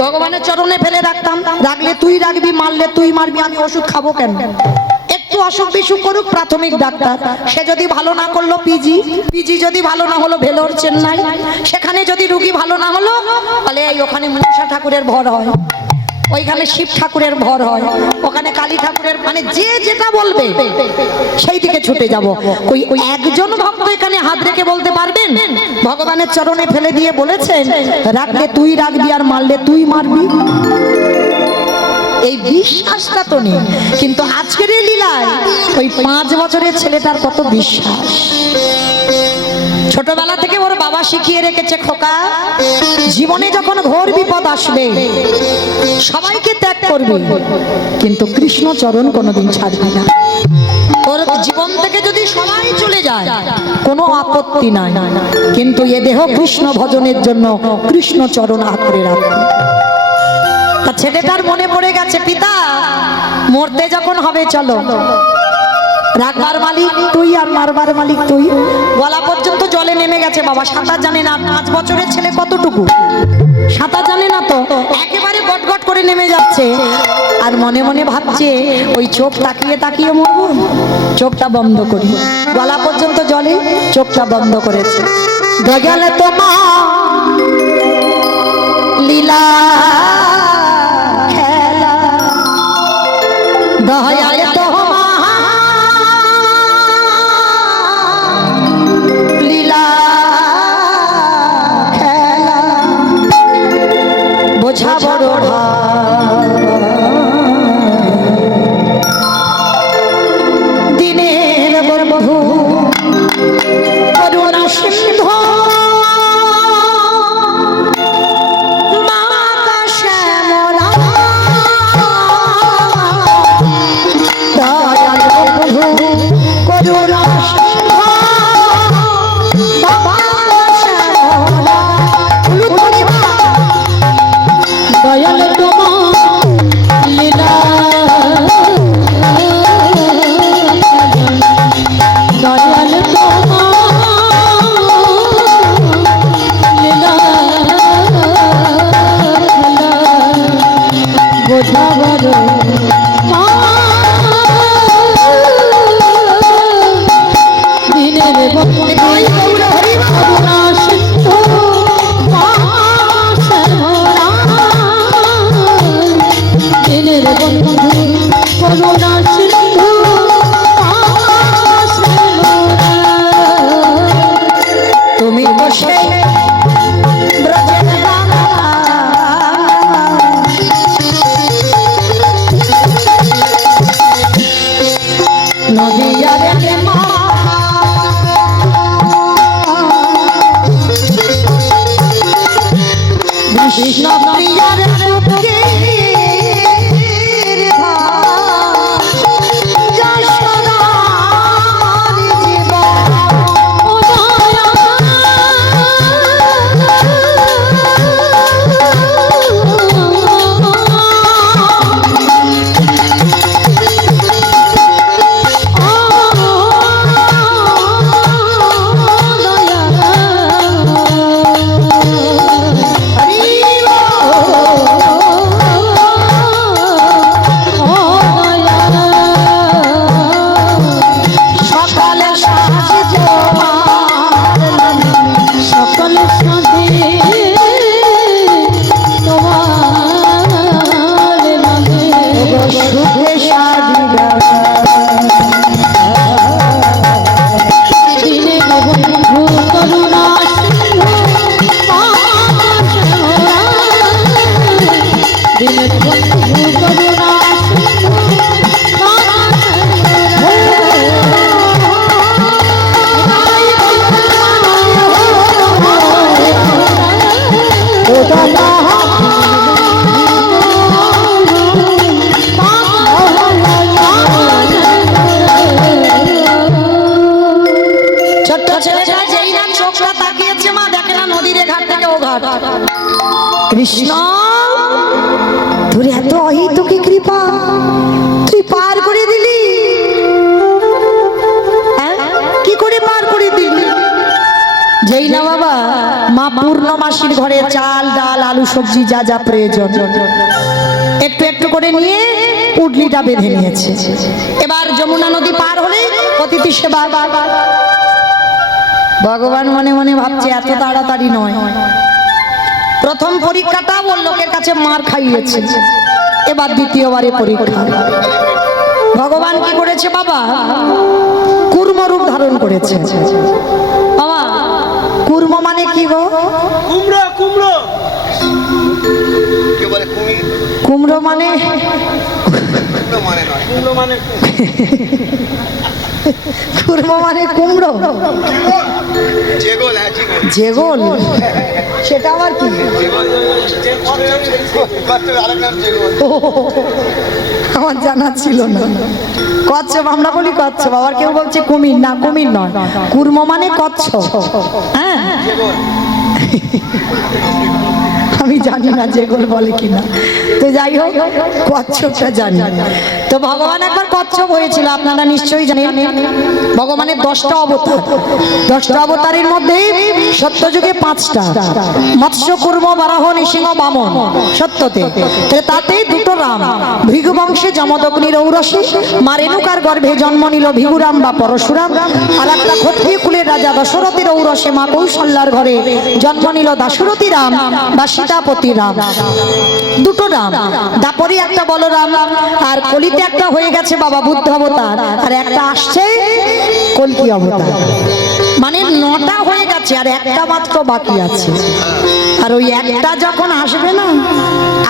ভগবানের চরণে ফেলে রাখতাম, রাখলে তুই রাখবি, মারলে তুই মারবি, আমি ওষুধ খাবো কেন? একটু অসুখ বিসুখ করুক প্রাথমিক ডাক্তার, সে যদি ভালো না করলো পিজি যদি ভালো না হলো ভেলোর চেন্নাই, সেখানে যদি রুগী ভালো না হলো তাহলে এই ওখানে মনসা ঠাকুরের ভর হয়, ওইখানে শিব ঠাকুরের ভর হয়, ওখানে কালী ঠাকুরের, মানে যে যেটা বলবে সেই দিকে ছুটে যাব। ওই একজন ভক্ত এখানে হাত রেখে বলতে পারবেন, ভগবানের চরণে ফেলে দিয়ে বলেছেন রাখলে তুই রাখবি আর মারলে তুই মারবি। এই বিশ্বাসটা তো নেই। কিন্তু আজকের এই লীলায় ওই 5 বছরের ছেলেটার কত বিশ্বাস। ছোটবেলা থেকে ওর বাবা শিখিয়ে রেখেছে, খোকা জীবনে যখন ঘোর বিপদ আসবে সবাইকে ত্যাগ করবি, কিন্তু কৃষ্ণ চরণ কোনোদিন ছাড়বি না। তোর জীবন থেকে যদি সবাই চলে যায় কোনো আপত্তি নাই, কিন্তু এ দেহ কৃষ্ণ ভজনের জন্য কৃষ্ণ চরণ আঁকড়ে রাখবি। তা ছেলেটার মনে পড়ে গেছে, পিতা মরতে যখন হবে চলো, রাখবার মালিক তুই আর মারবার মালিক তুই। গলা পর্যন্ত জলে নেমে গেছে, বাবা সাঁতার জানে না। 5 বছরের ছেলে কতটুকু সাঁতার জানে না, তো একেবারে গটগট করে নেমে যাচ্ছে। আর মনে মনে ভাবছে ওই চোখ তাকিয়ে তাকিয়ে মরবো, চোখটা বন্ধ করি। গলা পর্যন্ত জলে, চোখটা বন্ধ করেছে। গেলে তোমার লীলা খেলা, দয়ালে তোমার লীলা খেলা, বোঝা বড় দিনের বন্ধু করুণা সিন্ধু মাতা শ্যামলা, দয়াল বন্ধু করুণা সিন্ধু মাতা শ্যামলা। দয়াল তোমার লীলা, দয়াল তোমার লীলা বোঝা বড় দিনের বন্ধু করুণা সিন্ধু দিনের বন্ধু করুণা সিন্ধু তুমি বসে ব্রজের বালা, নদিয়ারে মা কৃষ্ণ প্রিয়ার বুকে কৃষ্ণ তোর এত অহিতুকি কৃপা, তুই পার করে দিলি। কি করে পার করে দিলি? যেই না বাবা মা পূর্ণমাসীর ঘরে চাল ডাল আলু সবজি যা যা প্রয়োজন একটু একটু করে নিয়ে পুডলিটা বেঁধে নিয়েছে। এবার যমুনা নদী পার হলে অতিথি সেবা। ভগবান মনে মনে ভাবছে এত তাড়াতাড়ি নয়। প্রথম পরীক্ষাটা ওর লোকের কাছে মার খাইয়েছে, এবার দ্বিতীয়বারে পরীক্ষা। ভগবান কি করেছে বাবা? কুর্ম রূপ ধারণ করেছে। বাবা কুর্ম মানে কি গো? কুমড়ো কুমড়ো। কে বলে মানে কুমির কুমড়ো মানে কুমড়ো মানে নয় কুমড়ো মানে কুমড়ো মানে কুমড়ো, যেগোল হ্যাঁ যেগোল যেগোল সেটা আবার কি? আরেক নাম যেগোল। ও, আমার জানা ছিল না। কচ্ছপ আমরা বলি কচ্ছপ, আবার কেউ বলছে কুমির, না কুমির নয়, কুর্ম মানে কচ্ছপ। হ্যাঁ আমি জানি না যেগুলো বলে কিনা, তো যাই হোক কচ্ছপটা জানি। তো ভগবান একবার কচ্ছপ হয়েছিল, আপনারা নিশ্চয়ই জানেন। ভগবানের 10টা অবতার, 10টা অবতারের মধ্যে সত্যযুগে 5টা, মৎস্য কুর্ম বারাহ নৃসিংহ বামন সত্যতে। তাতে 2টো রাম, ভৃগু বংশে যমদগ্নির ঔরসে মা রেণুকার গর্ভে জন্ম নিল ভিগুরাম বা পরশুরাম। আর একটা ক্ষত্রিয় কুলের রাজা দশরথের ঔরসে মা কৌশল্যার ঘরে জন্ম নিল দাশরথী রাম বা সীতাপতি রাম। 2টো রাম, দাপরে একটা বলরাম, আর কলিতে একটা হয়ে গেছে বাবা বুদ্ধ অবতার, আর একটা আসছে কলকি অবতার। মানে 9টা হয়ে গেছে আর একটা মাত্র বাকি আছে। আর ওই একটা যখন আসবে না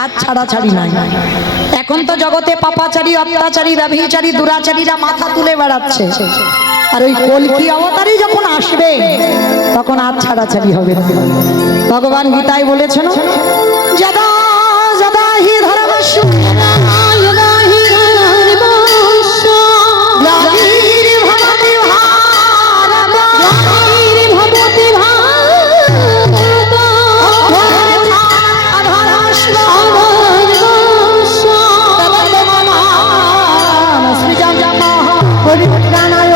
আর ছাড়াছাড়ি নাই। এখন তো জগতে পাপাচারী, অত্যাচারী, ব্যভিচারী, দুরাচারীরা মাথা তুলে বেড়াচ্ছে। আর ওই কলকি অবতারই যখন আসবে তখন আর ছাড়াছাড়ি হবে না। ভগবান গীতায় বলেছেন, যদা যদা হি ধর্মস্য গ্লানির্ভবতি ভারত অধর্মস্য তদত্তমানাস্মি জনমঃ পরিত্রাণায়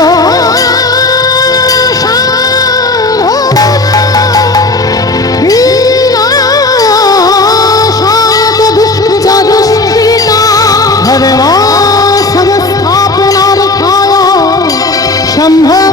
संस्थापनार्थाय शंभो